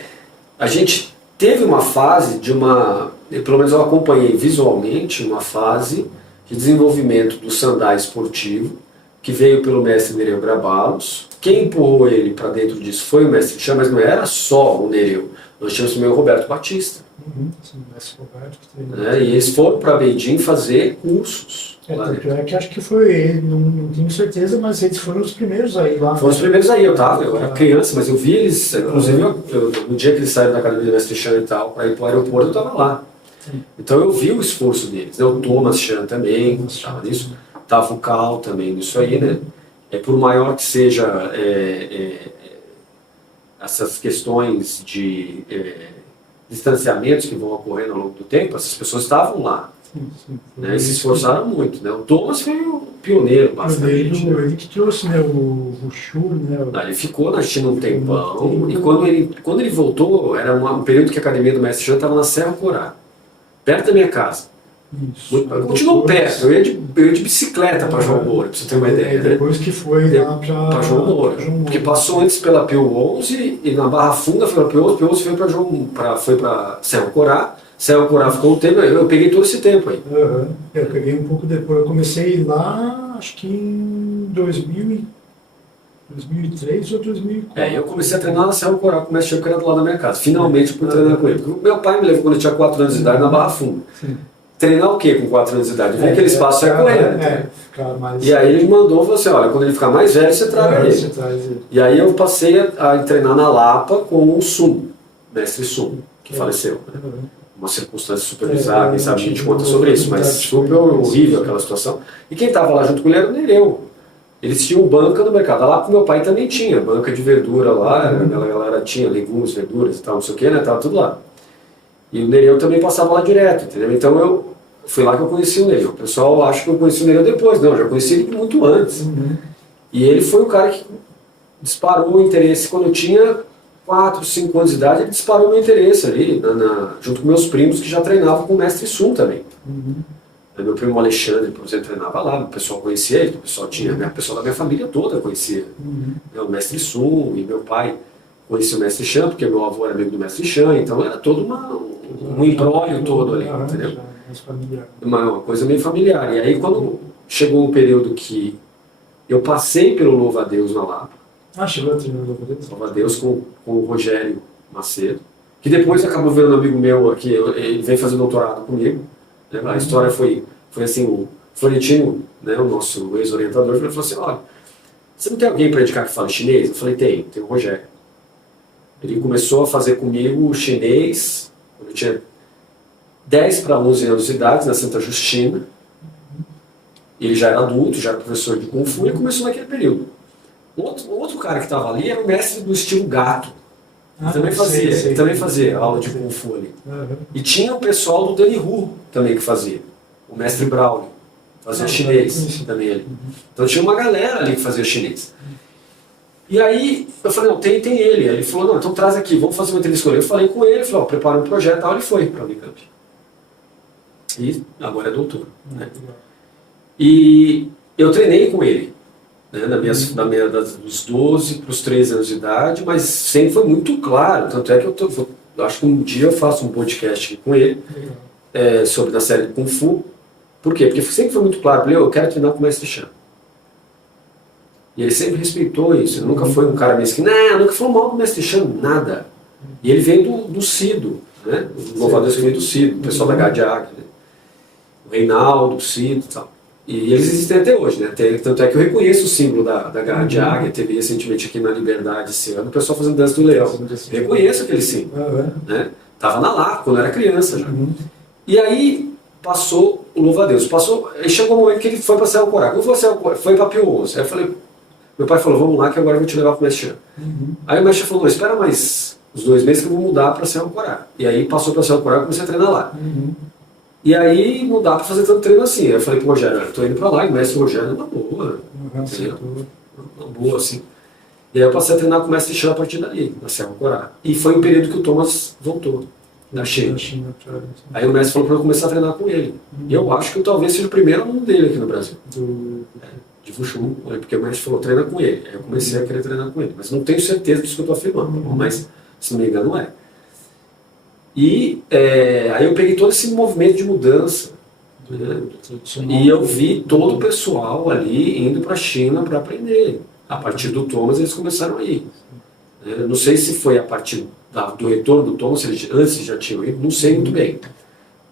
a gente teve uma fase pelo menos eu acompanhei visualmente, uma fase de desenvolvimento do sandá esportivo, que veio pelo mestre Nereu Grabalos. Quem empurrou ele para dentro disso foi o mestre Chan, mas não era só o Nereu. Nós tínhamos também o Roberto Batista. Sim, o mestre Roberto. Que e eles foram para Beijing fazer cursos. É que acho que foi ele, não tenho certeza, mas eles foram os primeiros aí lá. Foram os primeiros aí, eu era criança, mas eu vi eles, inclusive no dia que eles saíram da academia do mestre Chan e tal, para ir para o aeroporto, eu estava lá. Então eu vi o esforço deles, né? O Thomas Chan também estava nisso, estava o Cal também nisso aí, né? Por maior que seja essas questões de distanciamentos que vão ocorrendo ao longo do tempo, essas pessoas estavam lá. Né, e se esforçaram muito. Né? O Thomas foi o pioneiro, basicamente. Ele que trouxe, né, o Wushu, né? Ele ficou na China um tempão, e quando ele voltou, era um período que a academia do Mestre Chan estava na Serra Corá, perto da minha casa. Continuou perto, eu ia de bicicleta para João Moura, para você ter uma ideia. Depois que foi lá para João Moura, porque passou antes pela Pio 11 e na Barra Funda foi para Pio 11, Pio 11 foi para Serra Corá. Serra Corá ficou um tempo, eu peguei todo esse tempo aí. Eu peguei um pouco depois, eu comecei lá, acho que em 2003 ou 2004. Eu comecei a treinar na Serra Corá com o mestre Chan, que era do lado da minha casa. Finalmente eu pude treinar com ele. Porque meu pai me levou quando eu tinha 4 anos de idade na Barra Funda. Treinar o quê com 4 anos de idade? Eu vi aquele espaço sair correndo. E aí ele me mandou, falou assim, olha, quando ele ficar mais velho, você traga ele. E aí eu passei a treinar na Lapa com o Sum, mestre Sum, que faleceu. Uma circunstância super bizarra, quem sabe a gente conta sobre isso, mas super horrível aquela situação. E quem estava lá junto com ele era o Nereu. Eles tinham banca no mercado. Lá com meu pai também tinha, banca de verdura lá, a galera tinha legumes, verduras e tal, não sei o que, né, tava tudo lá. E o Nereu também passava lá direto, entendeu? Então foi lá que eu conheci o Nereu. O pessoal acha que eu conheci o Nereu depois, não, eu já conheci ele muito antes. E ele foi o cara que disparou o interesse quando eu tinha 4, 5 anos de idade, ele disparou meu interesse ali, junto com meus primos que já treinavam com o mestre Sum também. Meu primo Alexandre, por exemplo, treinava lá, o pessoal conhecia ele, o pessoal da minha família toda conhecia o mestre Sum, e meu pai conhecia o mestre Chan, porque meu avô era amigo do mestre Chan, então era todo um embrólio todo ali, entendeu? Uma coisa meio familiar. E aí quando chegou um período que eu passei pelo Louva-a-Deus na Lapa, chegou a treinar Louva-a-Deus? Louva-a-Deus com o Rogério Macedo, que depois acabou virando um amigo meu aqui, ele veio fazer doutorado comigo. Né? A história foi assim, o Florentino, né, o nosso ex-orientador, falou assim, olha, você não tem alguém para indicar que fala chinês? Eu falei, tem o Rogério. Ele começou a fazer comigo chinês, quando eu tinha 10 para 11 anos de idade, na Santa Justina. Ele já era adulto, já era professor de Kung Fu, e começou naquele período. Outro cara que estava ali era o mestre do estilo gato. Ele também fazia aula de Kung Fu ali. E tinha o pessoal do Danny Hu também que fazia. o mestre Braulio, fazia chinês também ali. Então tinha uma galera ali que fazia chinês. E aí eu falei, não, tem ele. Aí ele falou, não, então traz aqui, vamos fazer uma entrevista com ele. Eu falei com ele, falou, ó, prepara um projeto, tal, ele foi para a Unicamp. E agora é doutor. Né? E eu treinei com ele, né, dos 12 para os 13 anos de idade, mas sempre foi muito claro, tanto é que eu acho que um dia eu faço um podcast aqui com ele, sobre a série de Kung Fu. Por quê? Porque sempre foi muito claro, eu quero treinar com o Mestre Chan. E ele sempre respeitou isso, ele nunca foi um cara mesquinho, nunca falou mal do Mestre Chan, nada. E ele veio do Cido, né? O Louvado veio do Cido, o pessoal da Gadiag, né? O Reinaldo, o Cido e tal. E eles existem até hoje, né? Tanto é que eu reconheço o símbolo da Gadiag, teve recentemente aqui na Liberdade esse ano, o pessoal fazendo dança do leão. Eu reconheço aquele símbolo, né? Tava na lá, quando eu era criança já. E aí passou o louva-a-Deus, aí chegou um momento que ele foi para Serra Corá. Quando foi para Pio 11. Aí eu falei, meu pai falou, vamos lá que agora eu vou te levar para o Mestre Chan. Aí o Mestre Chan falou, não, espera mais uns 2 meses que eu vou mudar para Serra Corá. E aí passou para Serra Corá e comecei a treinar lá. E aí não dá para fazer tanto treino assim. Aí eu falei pro Rogério, eu tô indo para lá, e o Mestre Rogério é uma boa. Uma boa, assim. E aí eu passei a treinar com o Mestre Chan a partir dali, na Serra Corá. E foi o período que o Thomas voltou. Da China. Aí o mestre falou para eu começar a treinar com ele. E eu acho que eu talvez seja o primeiro aluno dele aqui no Brasil. De Wushu, porque o mestre falou, treina com ele. Aí eu comecei a querer treinar com ele. Mas não tenho certeza disso que eu estou afirmando, mas se não me engano é. E aí eu peguei todo esse movimento de mudança. Né? E eu vi todo o pessoal ali indo para a China para aprender. A partir do Thomas eles começaram a ir. Não sei se foi a partir do retorno do Thomas, se eles antes já tinham ido, não sei muito bem.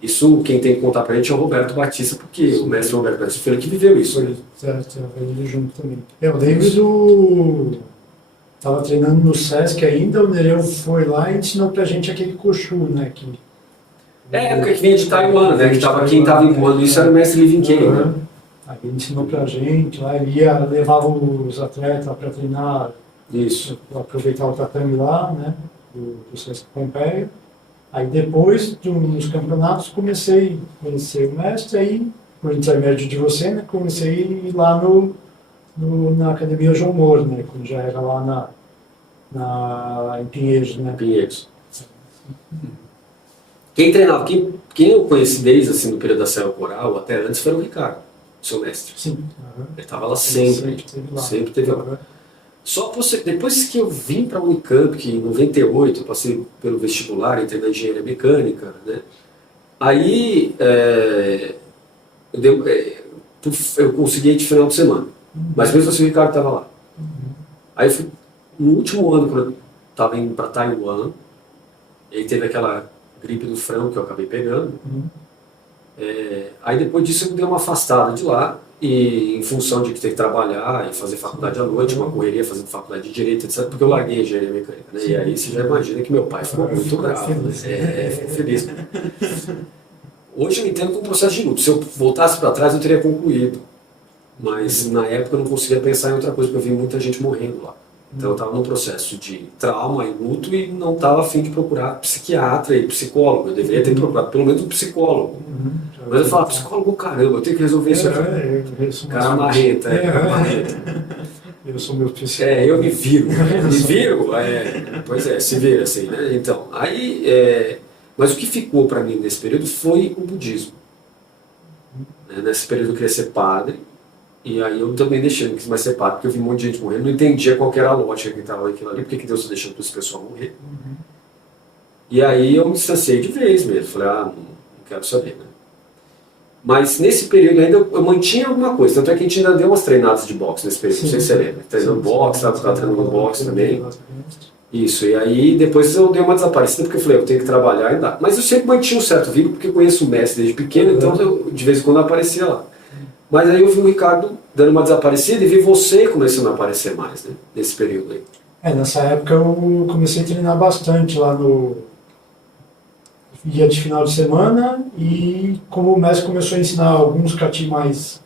Isso quem tem que contar pra gente é o Roberto Batista, porque o mestre Roberto Batista foi ele que viveu isso. Né? Certo, ele junto também. Eu lembro Estava treinando no Sesc ainda, o Nereu foi lá e ensinou pra gente aquele Koshu, né? Porque que vinha de Taiwan, né? Quem estava empurrando isso era o mestre Living Kei, né? Aí ele ensinou pra gente, lá ele levava os atletas para treinar. Isso. Aproveitar o tatame lá, né, do Sesc Pompeia. Aí depois, nos campeonatos, comecei a conhecer o mestre, aí, por intermédio de você, né, comecei a ir lá na Academia João Moro, né, quando já era lá em Pinheiros, né. Pinheiros. Quem treinava, quem eu conheci desde assim, no período da Serra Coral, até antes, foi o Ricardo, seu mestre. Sim. Ele estava lá sempre, sempre teve lá. Só depois que eu vim para a Unicamp, que em 98 eu passei pelo vestibular, entrei na engenharia mecânica, né? Aí eu consegui ir de final de semana, mas mesmo assim o Ricardo estava lá. Aí eu fui, no último ano, quando eu estava indo para Taiwan, aí teve aquela gripe do frango que eu acabei pegando. Aí depois disso eu dei uma afastada de lá, e em função de ter que trabalhar e fazer faculdade à noite, uma correria fazendo faculdade de Direito, etc., porque eu larguei a engenharia mecânica, né? E aí você já imagina que meu pai ficou muito bravo, né? Ficou feliz. Hoje eu entendo como um processo de luto. Se eu voltasse para trás eu teria concluído, mas na época eu não conseguia pensar em outra coisa, porque eu vi muita gente morrendo lá. Então eu estava num processo de trauma e luto e não estava a fim de procurar psiquiatra e psicólogo. Eu deveria ter procurado pelo menos um psicólogo. Mas eu falava, psicólogo, caramba, eu tenho que resolver isso aqui. Cara marreta, marreta. Eu sou meu psicólogo. Eu me viro. Me viro? Pois se vira assim, né? Então, aí... mas o que ficou para mim nesse período foi o budismo. Nesse período eu queria ser padre. E aí eu também deixei, não quis mais ser padre, porque eu vi um monte de gente morrendo, não entendia qual era a lógica que estava naquilo ali, porque que Deus está deixando esse pessoal morrer. E aí eu me distanciei de vez mesmo, falei, não quero saber, né? Mas nesse período ainda eu mantinha alguma coisa, tanto é que a gente ainda deu umas treinadas de boxe nesse período, não sei se você lembra, treinando boxe, estava treinando boxe também. Isso, e aí depois eu dei uma desaparecida, porque eu falei, eu tenho que trabalhar e dá. Mas eu sempre mantinha um certo vínculo, porque eu conheço o mestre desde pequeno, então eu, de vez em quando aparecia lá. Mas aí eu vi o Ricardo dando uma desaparecida e vi você começando a aparecer mais, né? Nesse período aí. Nessa época eu comecei a treinar bastante lá ia de final de semana, e como o mestre começou a ensinar alguns kati mais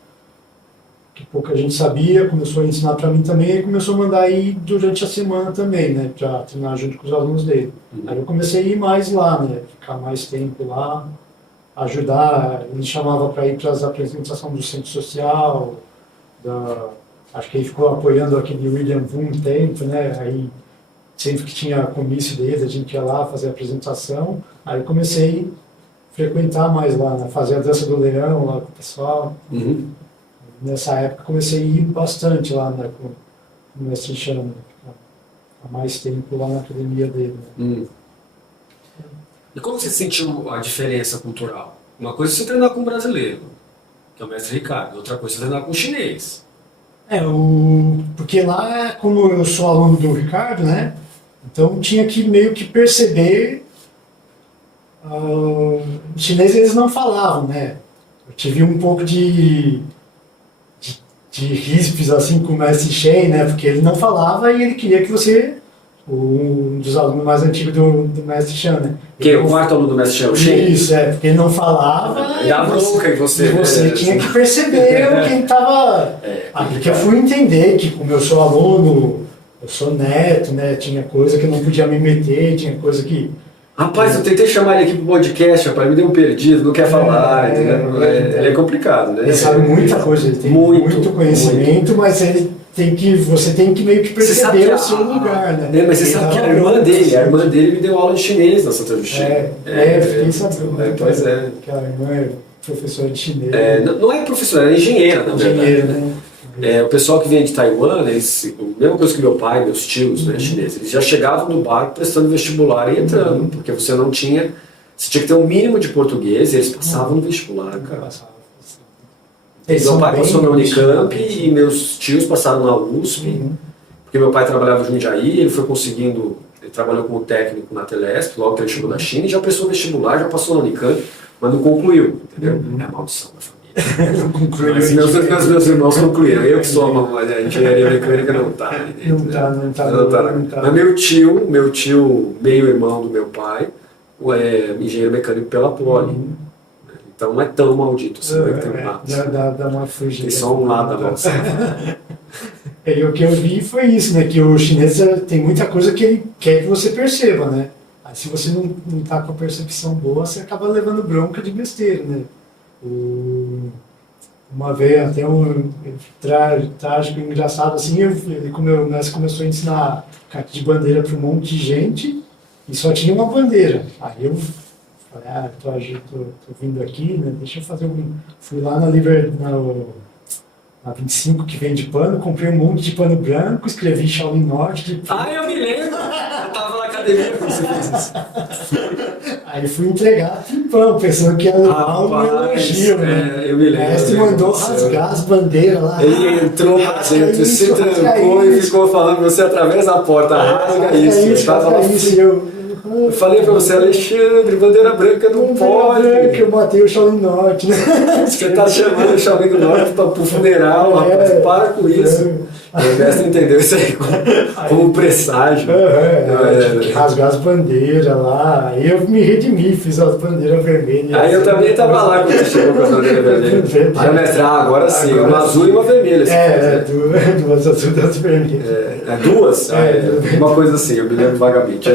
que pouca gente sabia, começou a ensinar para mim também, e começou a mandar ir durante a semana também, né? Para treinar junto com os alunos dele. Aí eu comecei a ir mais lá, né? Ficar mais tempo lá. ajudar, ele chamava para ir para as apresentações do Centro Social, acho que ele ficou apoiando aquele William Vu um tempo, né? Aí sempre que tinha comício deles, a gente ia lá fazer a apresentação, aí comecei a frequentar mais lá, né? Fazer a dança do leão lá com o pessoal. Uhum. Nessa época comecei a ir bastante lá, né, com o mestre Chama, há mais tempo lá na academia dele. Né? E como você sentiu a diferença cultural? Uma coisa é você treinar com um brasileiro, que é o mestre Ricardo, outra coisa é treinar com um chinês. Porque lá, como eu sou aluno do Ricardo, né, então tinha que meio que perceber, os chineses eles não falavam, né, eu tive um pouco de ríspis assim com o mestre Shen, né, porque ele não falava e ele queria que você, um dos alunos mais antigos do mestre Shen, né. Quem? O quarto aluno do mestre Shen, o Shen? Isso, porque ele não falava e a bronca em você. E você tinha que perceber o que ele estava... porque eu fui entender que como eu sou aluno, eu sou neto, né, tinha coisa que eu não podia me meter, tinha coisa que... Rapaz, eu tentei chamar ele aqui pro podcast, rapaz, me deu um perdido, não quer falar, entendeu? Ele é complicado, né? Ele sabe muita coisa, ele tem muito conhecimento, mas você tem que meio que perceber o seu lugar, né? Mas você sabe que a irmã dele me deu aula de chinês na Santa Justina. Fiquei sabendo. Pois é. Que a irmã é professora de chinês. Não é professora, ela é engenheira, na verdade. Engenheira, né? O pessoal que vem de Taiwan, eles, a mesma coisa que meu pai, meus tios, né, chineses, eles já chegavam no barco prestando vestibular e entrando, porque você tinha que ter um mínimo de português e eles passavam no vestibular, cara. Meu pai passou na Unicamp e meus tios passaram na USP, porque meu pai trabalhava em Jundiaí, ele trabalhou como técnico na Telesp, logo que ele chegou da China, e já prestou vestibular, já passou na Unicamp, mas não concluiu, entendeu? É a maldição da família. Mas meus irmãos concluíram. Eu que sou uma engenharia mecânica não está. Não tá. Mas meu tio, meio-irmão do meu pai, é engenheiro mecânico pela Poli. Então não é tão maldito assim, tem um lado. Dá uma fugida. Tem só um lado da nossa. E o que eu vi foi isso, né? Que o chinês tem muita coisa que ele quer que você perceba, né? Aí se você não tá com a percepção boa, você acaba levando bronca de besteira, né? Uma vez, até um trágico engraçado assim, nós começou a ensinar carta de bandeira para um monte de gente e só tinha uma bandeira. Aí eu falei, tô vindo aqui, né, deixa eu fazer Fui lá na 25 que vende pano, comprei um monte de pano branco, escrevi Shaolin Norte. Eu me lembro! Eu tava na academia quando você fez isso. Aí fui entregar pimpão, pensando que ia levar um elogio, né? Eu me lembro. O mestre mandou rasgar as bandeiras lá. Ele entrou pra dentro, se trancou e ficou falando, você atravessa a porta, rasga isso. Eu falei pra você, Alexandre, bandeira branca não pode. Eu matei o Shaolin Norte, né? Você tá chamando o Shaolin do Norte pro funeral, rapaz, para com isso. O mestre entendeu isso aí como presságio. Tive que rasgar as bandeiras lá. Aí eu me redimi, fiz as bandeiras vermelhas. Aí eu também estava lá quando você chegou com a bandeira vermelha. Aí o mestre, agora sim, uma azul e uma vermelha. Duas azuis e duas vermelhas. Duas? Uma coisa assim, eu me lembro vagamente.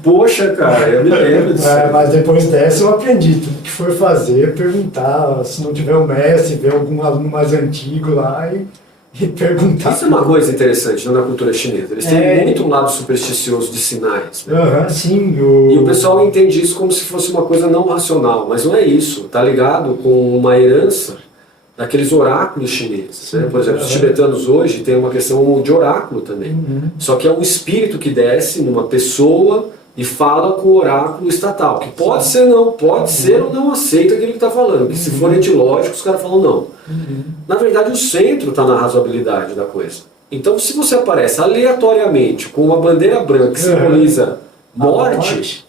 Poxa, cara, eu me lembro disso. Mas depois dessa eu aprendi tudo que for fazer, perguntar. Se não tiver um mestre, ver algum aluno mais antigo lá e perguntar. Isso é uma coisa interessante na cultura chinesa. Eles têm muito um lado supersticioso de sinais. Né? Sim. E o pessoal entende isso como se fosse uma coisa não racional, mas não é isso. Está ligado com uma herança daqueles oráculos chineses. Né? Por exemplo, os tibetanos hoje têm uma questão de oráculo também. Só que é um espírito que desce numa pessoa e fala com o oráculo estatal, que pode ser ou não aceita aquilo que está falando, que se for antilógico, os caras falam não. Na verdade, o centro está na razoabilidade da coisa. Então, se você aparece aleatoriamente com uma bandeira branca que simboliza morte,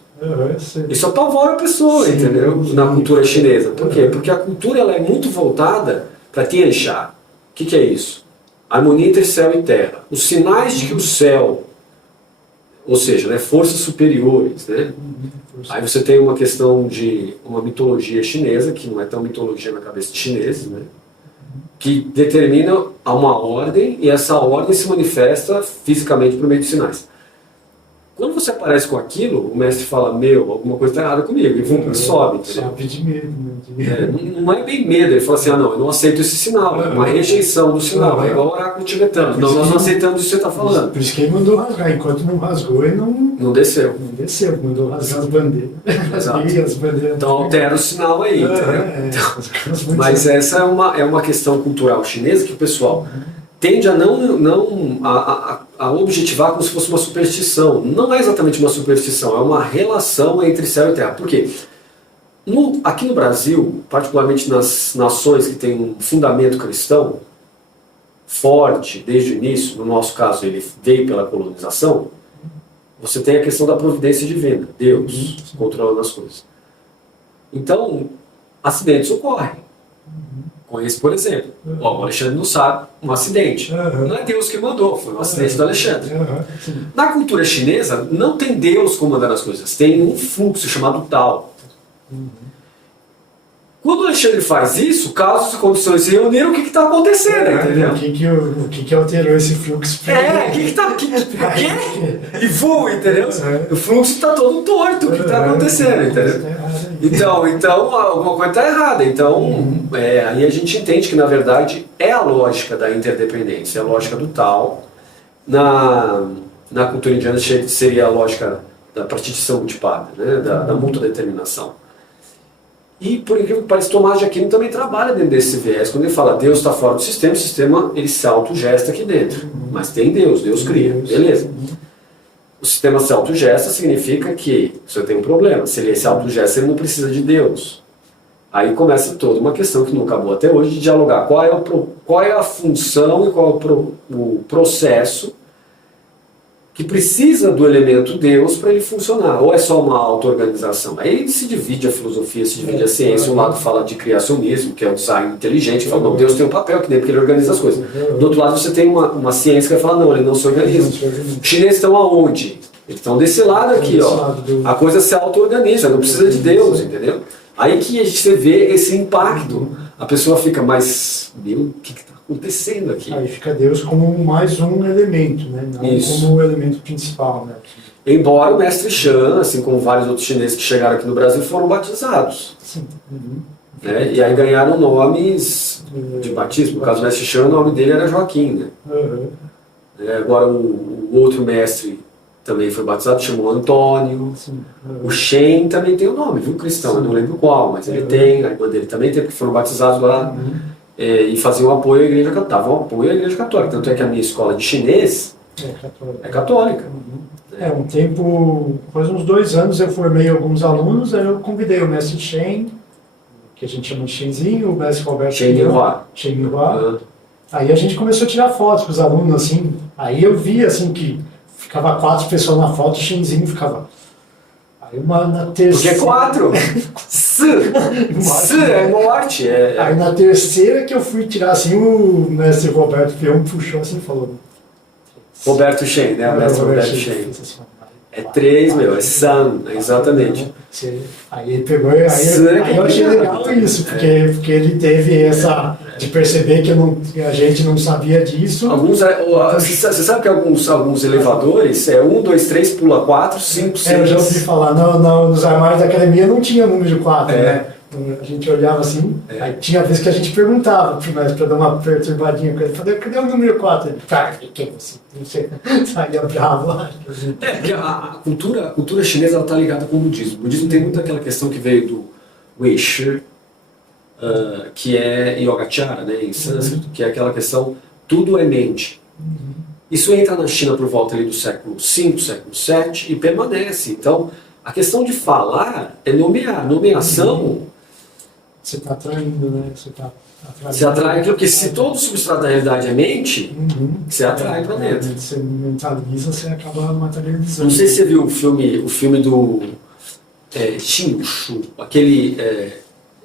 isso apavora a pessoa, entendeu? Na cultura chinesa. Por quê? Porque a cultura ela é muito voltada para Tianxia. O que é isso? Harmonia entre céu e terra. Os sinais de que o céu, ou seja, né, forças superiores, né? Aí você tem uma questão de uma mitologia chinesa, que não é tão mitologia na cabeça de chineses, né? Que determina uma ordem, e essa ordem se manifesta fisicamente por meio de sinais. Quando você aparece com aquilo, o mestre fala, alguma coisa está errada comigo, e vum, sobe, entendeu? Sobe de medo, né? Não é bem medo, ele fala assim, não, eu não aceito esse sinal, é uma rejeição do sinal, é igual o oráculo tibetano, não, nós não aceitamos isso que você está falando. Por isso que ele mandou rasgar, enquanto não rasgou, ele não desceu. Não desceu, mandou rasgar as bandeiras. Exato. As bandeiras. Então altera o sinal aí, entendeu? Então, mas essa é uma questão cultural chinesa que o pessoal tende a a objetivar como se fosse uma superstição. Não é exatamente uma superstição, é uma relação entre céu e terra. Por quê? Aqui no Brasil, particularmente nas nações que têm um fundamento cristão forte desde o início, no nosso caso ele veio pela colonização, você tem a questão da providência divina, Deus controlando as coisas. Então, acidentes ocorrem. Com esse, por exemplo, o Alexandre não sabe um acidente. Não é Deus que mandou, foi um acidente do Alexandre. Na cultura chinesa, não tem Deus comandando as coisas, tem um fluxo chamado Tao. Quando o Alexandre faz isso, casos e condições se reuniram, o que está acontecendo, entendeu? O que alterou esse fluxo? O que está... O quê? E voa, entendeu? O fluxo está todo torto, o que está acontecendo, entendeu? Então alguma coisa está errada. Então, aí a gente entende que, na verdade, é a lógica da interdependência, é a lógica do Tao. Na cultura indiana seria a lógica da partição multipada, né? da mútua determinação. E, por incrível que pareça, Tomás de Aquino também trabalha dentro desse viés. Quando ele fala Deus está fora do sistema, o sistema ele se autogesta aqui dentro. Mas tem Deus cria, beleza. O sistema se autogesta significa que você tem um problema. Se ele se autogesta, ele não precisa de Deus. Aí começa toda uma questão que não acabou até hoje, de dialogar qual é a função e qual é o processo que precisa do elemento Deus para ele funcionar, ou é só uma auto-organização. Aí se divide a filosofia, se divide a ciência. Um lado fala de criacionismo, que é o design inteligente, que fala, não, Deus tem um papel que nem porque ele organiza as coisas. Do outro lado você tem uma ciência que vai falar, não, ele não se organiza. Os chineses estão aonde? Eles estão desse lado aqui, ó. A coisa se auto-organiza, não precisa de Deus, entendeu? Aí que a gente vê esse impacto. A pessoa fica, mas, o que está acontecendo aqui? Aí fica Deus como mais um elemento, né? Não como o elemento principal, né? Embora o mestre Shan, assim como vários outros chineses que chegaram aqui no Brasil, foram batizados. Sim. Né? E aí ganharam nomes de batismo. No caso do mestre Shan, o nome dele era Joaquim. Né? Agora o outro mestre também foi batizado, chamou Antônio. O Shen também tem o nome, viu, cristão? Eu não lembro qual, mas ele tem, a irmã dele também tem, porque foram batizados lá e faziam apoio à igreja católica. Davam apoio à igreja católica. Tanto é que a minha escola de chinês é católica. Um tempo, faz uns 2 anos eu formei alguns alunos, aí eu convidei o mestre Shen, que a gente chama de Shenzinho, o mestre Roberto Shen Minhua. Aí a gente começou a tirar fotos com os alunos, assim, aí eu vi, assim, que ficava 4 pessoas na foto, o Shenzinho ficava... Aí na terceira... Porque 4? S é morte. Aí na terceira que eu fui tirar, assim, o mestre Roberto Peão puxou assim e falou... Roberto Shen, né? O mestre Roberto Shen. É 3, é San, exatamente. Aí ele pegou, aí eu achei legal isso, porque ele teve essa de perceber que a gente não sabia disso. Você sabe que alguns elevadores é 1, 2, 3, pula 4, 5, 6. Eu já ouvi falar, nos armários da academia não tinha número de 4, né? A gente olhava assim, aí tinha vezes que a gente perguntava pro mestre para dar uma perturbadinha com ele, falei, cadê o número 4? Ele, que você? Não sei, saía bravo. Porque a cultura chinesa está ligada com o budismo. O budismo tem muito aquela questão que veio do Wei Shi, que é Yogacara, né, em sânscrito, que é aquela questão, tudo é mente. Isso entra na China por volta ali do século V, século VII e permanece. Então, a questão de falar é nomear. Nomeação... Você está atraindo, né? Você atrai aquilo, porque se todo o substrato da realidade é mente, você atrai para dentro. Você mentaliza, você acaba materializando. Não sei se você viu o filme do Qin Shu, aquele...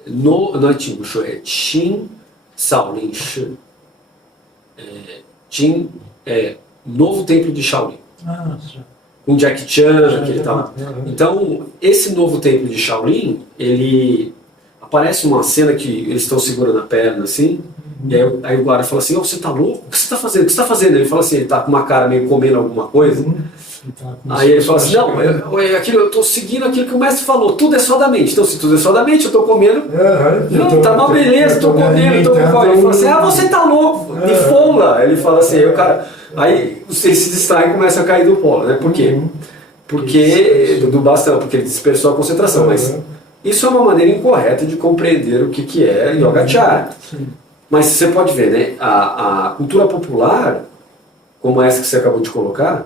não é Qin Shu, é Qin Shaolin Shi. Qin Novo Templo de Shaolin. Com Jack Chan, aquele tal. Então, esse novo templo de Shaolin, ele aparece uma cena que eles estão segurando a perna assim, E aí o guarda fala assim, você tá louco? O que você tá fazendo? O que você tá fazendo? Ele fala assim, ele tá com uma cara meio comendo alguma coisa. Aí ele fala assim, não, eu tô seguindo aquilo que o mestre falou, tudo é só da mente. Então se tudo é só da mente, eu tô comendo. Não, tá uma beleza, tô comendo, tô comendo. Ele fala assim, você tá louco, de fola. Ele fala assim, aí o cara... Aí ele se distrai e começa a cair do polo, né? Por quê? Porque, do bastão, porque ele dispersou a concentração, mas isso é uma maneira incorreta de compreender o que é Yogacara. Mas você pode ver, né? A cultura popular, como essa que você acabou de colocar,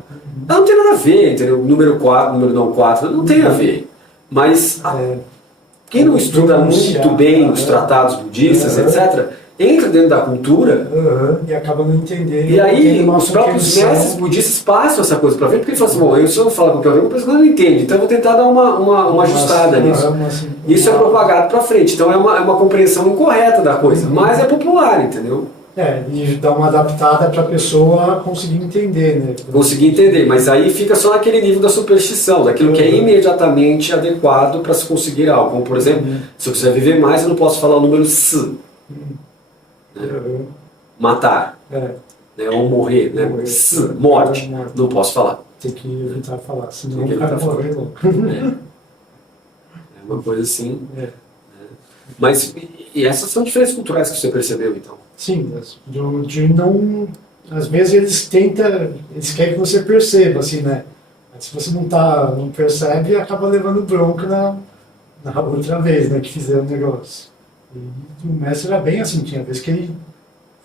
ela não tem nada a ver, entendeu? Número 4, número não 4, não tem a ver. Mas quem não estuda muito bem os tratados budistas, etc., entra dentro da cultura e acaba não entendendo. E aí os próprios mestres budistas passam essa coisa para ver, porque eles falam assim, bom, eu se eu não falar com o que eu vejo, uma pessoa não entende, então eu vou tentar dar uma ajustada nisso. Isso é propagado para frente, então é uma compreensão incorreta da coisa, mas é popular, entendeu? E dá uma adaptada para a pessoa conseguir entender, né? Conseguir entender, mas aí fica só naquele nível da superstição, daquilo que é imediatamente adequado para se conseguir algo. Como, por exemplo, se eu quiser viver mais, eu não posso falar o número S. Matar, né? Ou morrer, né? Morte, não posso falar. Tem que evitar falar, senão o cara morrer logo. É uma coisa assim. Mas e essas são diferenças culturais que você percebeu, então? Sim, de não... Às vezes eles querem que você perceba, assim, né? Mas se você não percebe, acaba levando bronca na outra vez, né? Que fizeram o negócio. E o mestre era bem assim, tinha vezes que ele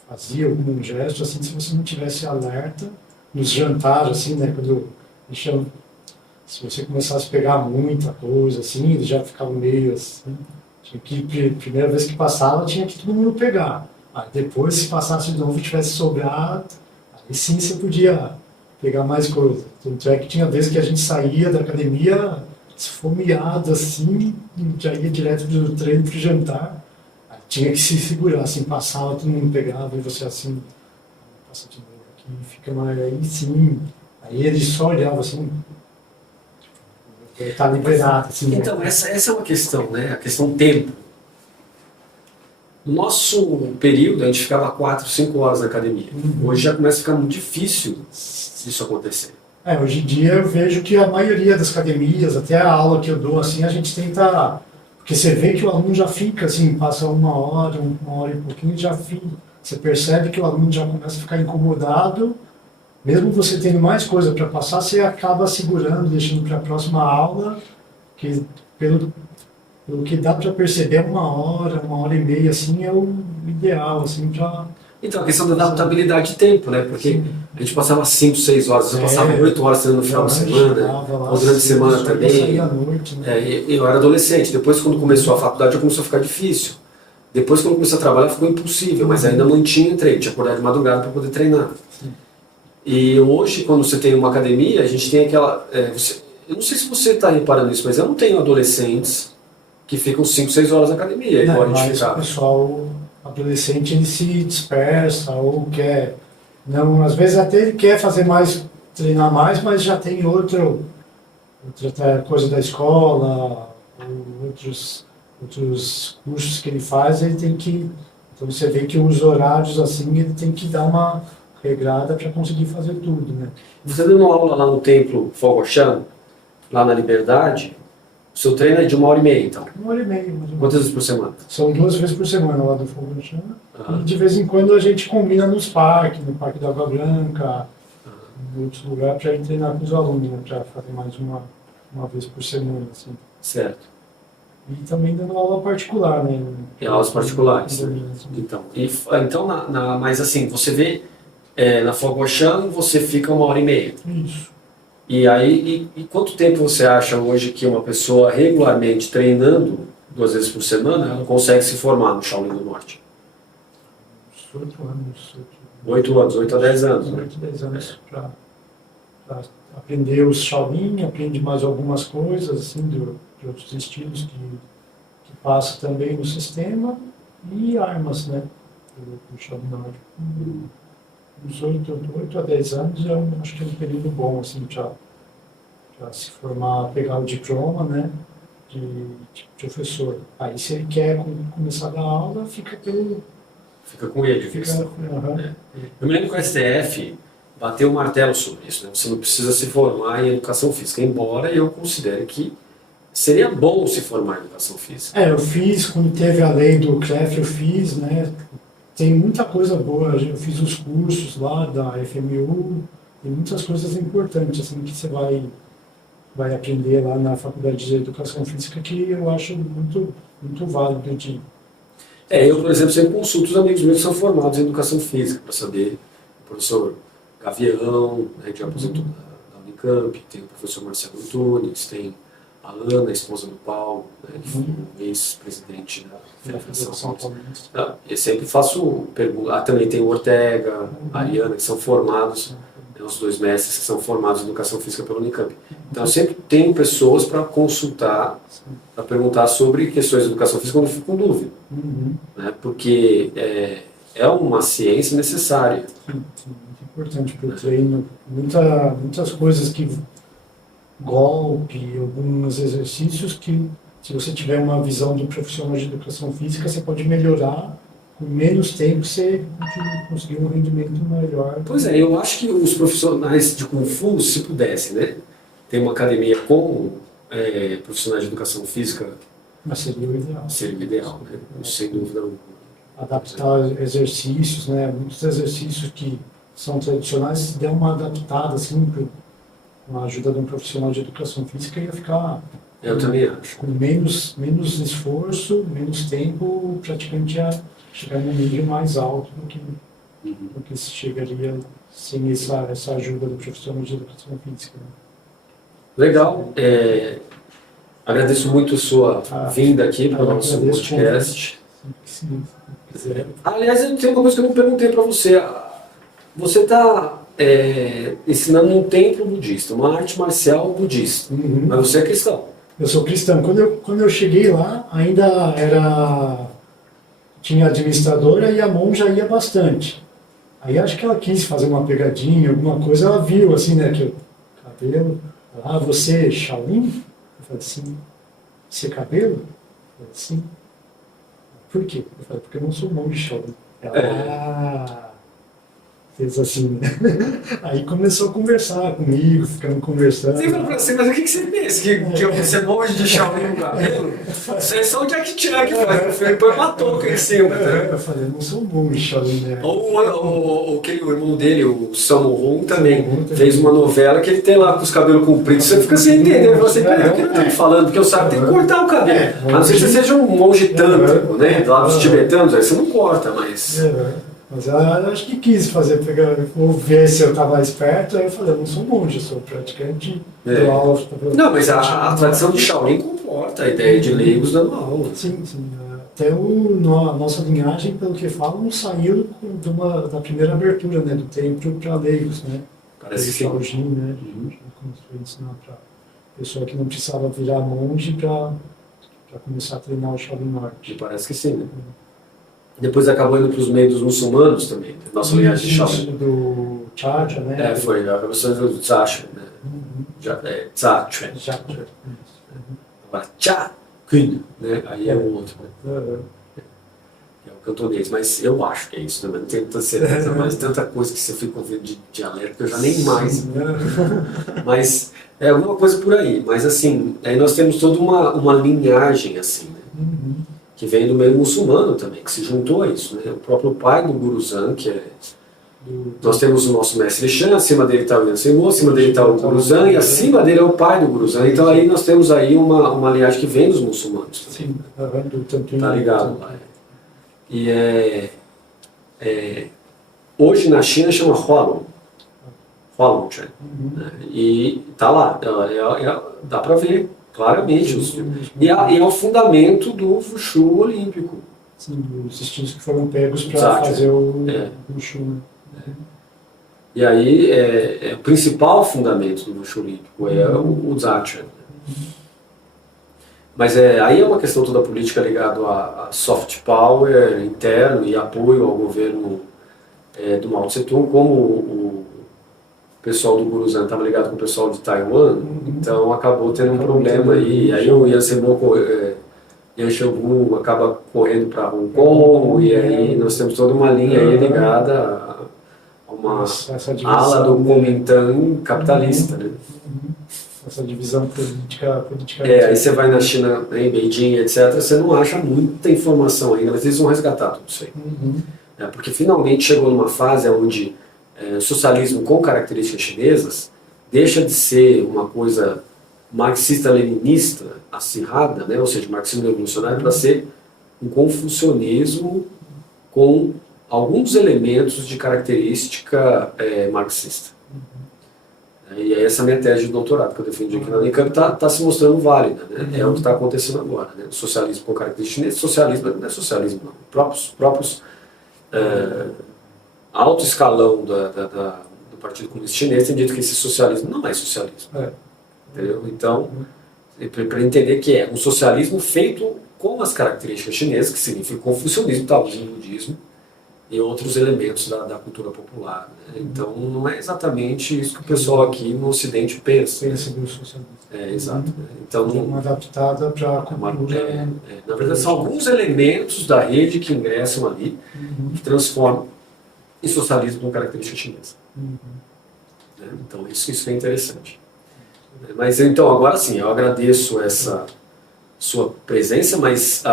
fazia algum gesto, assim, se você não tivesse alerta, nos jantares, assim, né? Quando se você começasse a pegar muita coisa, assim, ele já ficava meio assim. Tinha que, primeira vez que passava, tinha que todo mundo pegar. Aí depois, se passasse de novo e tivesse sobrado, aí sim você podia pegar mais coisa. Tanto é que tinha vezes que a gente saía da academia esfomeado, assim, já ia direto do treino pro jantar. Aí tinha que se segurar, assim, passava, todo mundo pegava, e você assim, passa de novo aqui, fica mais, aí sim. Aí ele só olhava assim, tá liberado, assim. Então, essa é uma questão, né? A questão tempo. No nosso período, a gente ficava 4, 5 horas na academia. Hoje já começa a ficar muito difícil isso acontecer. Hoje em dia eu vejo que a maioria das academias, até a aula que eu dou, assim, a gente tenta... Porque você vê que o aluno já fica, assim, passa uma hora e pouquinho, já fica. Você percebe que o aluno já começa a ficar incomodado. Mesmo você tendo mais coisa para passar, você acaba segurando, deixando para a próxima aula, que pelo que dá para perceber, uma hora e meia, assim, é o ideal, assim, para... Então, a questão da adaptabilidade de tempo, né? Porque a gente passava 5, 6 horas, você passava 8 horas no final de semana, ou durante a semana também. Noite, né? Eu era adolescente, depois quando começou a faculdade já começou a ficar difícil. Depois quando comecei a trabalhar ficou impossível, mas ainda mantinha o treino, tinha que acordar de madrugada para poder treinar. Sim. E hoje, quando você tem uma academia, a gente tem aquela... eu não sei se você está reparando isso, mas eu não tenho adolescentes que ficam 5, 6 horas na academia, igual a gente ficava. O pessoal adolescente, ele se dispersa ou quer... Não, às vezes até ele quer fazer mais, treinar mais, mas já tem outra coisa da escola, ou outros cursos que ele faz, ele tem que... Então você vê que os horários, assim, ele tem que dar uma regrada para conseguir fazer tudo, né? Você dando aula lá no templo Fogoshan, lá na Liberdade, o seu treino é de 1h30, então? 1h30. Quantas vezes por semana? São 2 vezes por semana lá do Fogoshan. E de vez em quando a gente combina nos parques, no Parque da Água Branca, em outros lugares, para ir treinar com os alunos, né? Para fazer mais uma vez por semana, assim. Certo. E também dando aula particular, né? Em aulas particulares. Então, mas assim, você vê, na Fogoshan você fica 1h30. Isso. E aí, e quanto tempo você acha hoje que uma pessoa regularmente treinando 2 vezes por semana, ela consegue se formar no Shaolin do Norte? 8 anos. 8 anos, 8 a 10 anos. 8 a 10 anos para aprender os Shaolin, aprende mais algumas coisas, assim, de outros estilos que passa também no sistema, e armas, né, do Shaolin Norte. Uns 8 a 10 anos acho que é um período bom, assim, para se formar, pegar o diploma, né, de professor. Aí se ele quer começar a dar aula, fica Fica com ele. Eu me lembro que o STF bateu o martelo sobre isso, né? Você não precisa se formar em educação física, embora eu considere que seria bom se formar em educação física. Eu fiz, quando teve a lei do CREF, eu fiz, né? Tem muita coisa boa, eu fiz os cursos lá da FMU, tem muitas coisas importantes, assim, que você vai aprender lá na Faculdade de Educação Física, que eu acho muito, muito válido de... Eu, por exemplo, sempre consulto os amigos meus que são formados em educação física, para saber, o professor Gavião, né, que já aposentou da Unicamp, tem o professor Marcelo Antunes, tem a Ana, a esposa do Paulo, né, que foi um ex-presidente da Federação Paulista. Eu sempre faço perguntas. Também tem o Ortega, a Ariana, que são formados, né, os dois mestres que são formados em educação física pela Unicamp. Então eu sempre tenho pessoas para consultar, para perguntar sobre questões de educação física quando eu fico com dúvida. Né, porque é uma ciência necessária. Sim, muito importante para o treino. Muitas coisas que... golpe, alguns exercícios que, se você tiver uma visão do profissional de educação física, você pode melhorar, com menos tempo você conseguir um rendimento melhor. Pois é, eu acho que os profissionais de Kung Fu, se pudessem, né, ter uma academia com profissionais de educação física, mas seria o ideal. Seria o ideal, né? Sem dúvida alguma. Adaptar exercícios, né, muitos exercícios que são tradicionais, se der uma adaptada, assim, com a ajuda de um profissional de educação física, ia ficar eu também acho. Com menos esforço, menos tempo, o praticante ia chegar num nível mais alto do que se chegaria sem essa ajuda do profissional de educação física. Né? Legal. Agradeço muito a sua vinda aqui para o nosso podcast. Sim. Aliás, tem uma coisa que eu não perguntei para você. Você está ensinando um templo budista, uma arte marcial budista, mas você é cristão. Eu sou cristão. Quando eu cheguei lá, ainda tinha administradora e a monja ia bastante. Aí acho que ela quis fazer uma pegadinha, alguma coisa, ela viu assim, né, que o cabelo, você é Shaolin? Eu falei assim, você cabelo? Eu falei assim, por quê? Eu falei, porque eu não sou monge Shaolin. Ela, fez assim, né? Aí começou a conversar comigo, ficando conversando. Você falou pra você, mas o que você pensa? Que você é monge de Shaolin no cabelo? Você é só o Jack Chan que faz, ele põe uma touca em cima. Eu falei, eu não sou monge Shaolin, né? Ou aquele irmão dele, o Sammo Hung, também fez uma novela que ele tem lá com os cabelos compridos, você fica sem entender, você pensa, o que eu tô falando? Porque o sabe tem que cortar o cabelo. A não ser que você seja um monge tântrico, né? Lá dos tibetanos, aí você não corta, mas... Mas ela acho que quis ou ver se eu estava esperto, aí eu falei, eu não sou monge, eu sou praticante do aula. Não, mas a tradição de Shaolin comporta a ideia de leigos dando aula. Sim. Até a nossa linhagem, pelo que falam, saiu da primeira abertura, né, do templo para leigos, né? Parece que Shaolin, né? Construir ensinar para pessoa que não precisava virar monge para começar a treinar o Shaolin Norte. Parece que sim, né? Depois acabou indo para os meios dos muçulmanos também, nossa linhagem de Shaolin. Do Chacha, né? Foi a versão do Zacha, né? Zacha. Agora, Cha-Kun, né? Aí é o outro, né? É o cantonês, mas eu acho que é isso também, não tenho tanta certeza, mas tanta coisa que você fica ouvindo de alerta que eu já nem mais. Mas é alguma coisa por aí, mas assim, aí nós temos toda uma linhagem assim, né? Que vem do meio muçulmano também, que se juntou a isso, né? O próprio pai do Guruzan, que é... Nós temos o nosso mestre Shan, acima dele está o Yansembo, acima dele está o Guruzan, e acima dele é o pai do Guruzan. Então aí nós temos aí uma linhagem que vem dos muçulmanos também. Sim, tá ligado lá. E hoje na China chama Hualong Chen. Né? E tá lá, dá para ver claramente. E é o fundamento do Wushu olímpico. Sim, os estilos que foram pegos para fazer o Wushu. E aí, o principal fundamento do Wushu olímpico é o Zachen. Mas aí é uma questão toda política ligada a soft power interno e apoio ao governo do Mao Tse Tung, como o pessoal do Guruzan estava ligado com o pessoal de Taiwan, então acabou tendo um problema aí. Aí o Yansembo Yan Xiaobu acaba correndo para Hong Kong, e aí nós temos toda uma linha aí ligada a uma ala do Kuomintang capitalista, né? Essa divisão política. Aí você vai na China, em Beijing, etc., você não acha muita informação ainda, mas eles vão resgatar tudo isso aí. Porque finalmente chegou numa fase onde o socialismo com características chinesas deixa de ser uma coisa marxista-leninista, acirrada, né? Ou seja, marxismo revolucionário, para ser um confucionismo com alguns elementos de característica marxista. E aí essa minha tese de doutorado que eu defendi aqui na Unicamp está se mostrando válida, né? É o que está acontecendo agora, né? Socialismo com características chinesas, socialismo não é socialismo, não. Próprios alto escalão do Partido Comunista Chinês tem dito que esse socialismo não é socialismo. Entendeu? Então, para entender que é um socialismo feito com as características chinesas, que significa confucionismo, taoísmo, budismo e outros elementos da cultura popular, né? Então, não é exatamente isso que o pessoal aqui no Ocidente pensa. Pensa do socialismo. Exato. Né? Então, uma adaptada para a cultura. Na verdade, são alguns elementos da rede que ingressam ali, que transformam em socialismo com característica chinesa. Então, isso é interessante. Mas, então, agora sim, eu agradeço essa sua presença, mas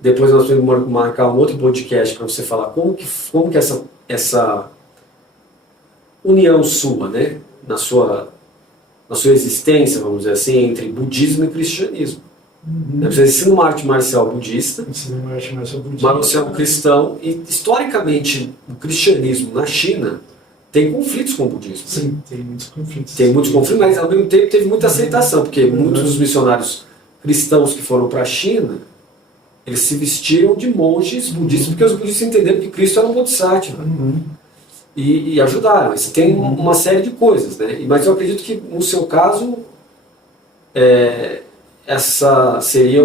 depois nós vamos marcar um outro podcast para você falar como que essa união sua, né, na sua existência, vamos dizer assim, entre budismo e cristianismo. Você ensina uma arte marcial budista, mas você é um cristão, e historicamente o cristianismo na China tem conflitos com o budismo. Sim, tem muitos conflitos. Tem muitos conflitos, mas ao mesmo tempo teve muita aceitação, porque muitos dos missionários cristãos que foram para a China, eles se vestiram de monges budistas, porque os budistas entenderam que Cristo era um bodhisattva. E ajudaram. Isso tem uma série de coisas, né? Mas eu acredito que no seu caso, essa seria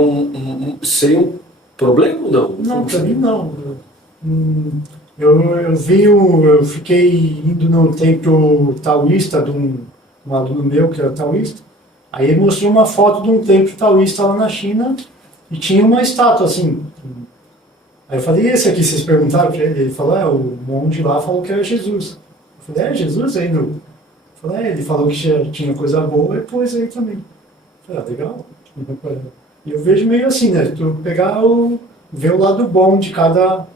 seria um problema ou não? Não, para mim não. Eu fiquei indo no templo taoísta de um aluno meu que era taoísta. Aí ele mostrou uma foto de um templo taoísta lá na China e tinha uma estátua assim. Aí eu falei, e esse aqui, vocês perguntaram para ele? Ele falou, o monge lá falou que era Jesus. Eu falei, Jesus aí? Eu falei, ele falou que tinha coisa boa e pôs aí também. Eu falei, legal. E eu vejo meio assim, né? Tu ver o lado bom de cada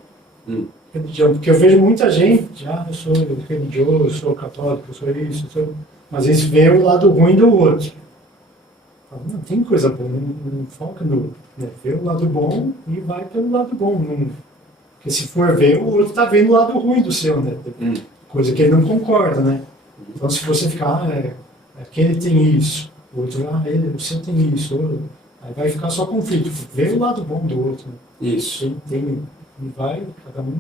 religião. Porque eu vejo muita gente, eu sou religioso, eu sou católico, eu sou isso, mas eles vê o lado ruim do outro. Não tem coisa boa, não foca no... Vê o lado bom e vai pelo lado bom. Porque se for ver, o outro está vendo o lado ruim do seu, né? Coisa que ele não concorda, né? Então se você ficar, aquele tem isso, o outro, o seu tem isso, aí vai ficar só conflito. Vê o lado bom do outro. Né? Isso. E vai, cada um,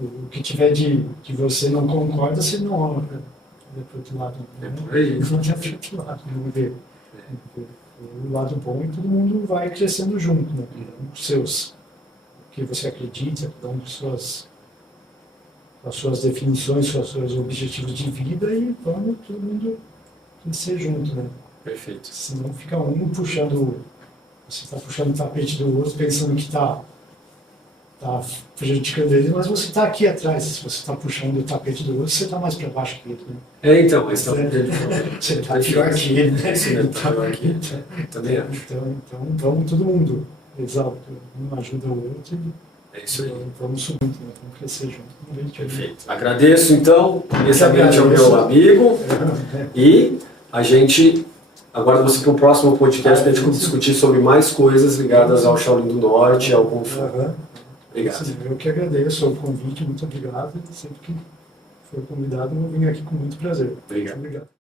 o que tiver que você não concorda, você não olha para o outro lado. Não olha para o outro lado, não vê. O lado bom e todo mundo vai crescendo junto, né? O que você acredita, cada um com as suas definições, seus objetivos de vida, e vamos todo mundo crescer junto, né? Perfeito. Senão fica um puxando, você está puxando o tapete do outro, pensando que está prejudicando ele, mas você está aqui atrás. Se você está puxando o tapete do outro, você está mais para baixo que ele, né? Então, mas você está pior que ele, né? Pior que ele. Também acho. Então vamos todo mundo, exato, um ajuda o outro É isso aí. Vamos subir, né? Vamos crescer junto. Perfeito. Agradeço então, imensamente ao meu amigo, e a gente aguarda você para o próximo podcast para a gente discutir sobre mais coisas ligadas ao Shaolin do Norte, ao Kung Fu. Obrigado. Eu que agradeço o convite, muito obrigado. Sempre que for convidado, eu vou vir aqui com muito prazer. Obrigado. Muito obrigado.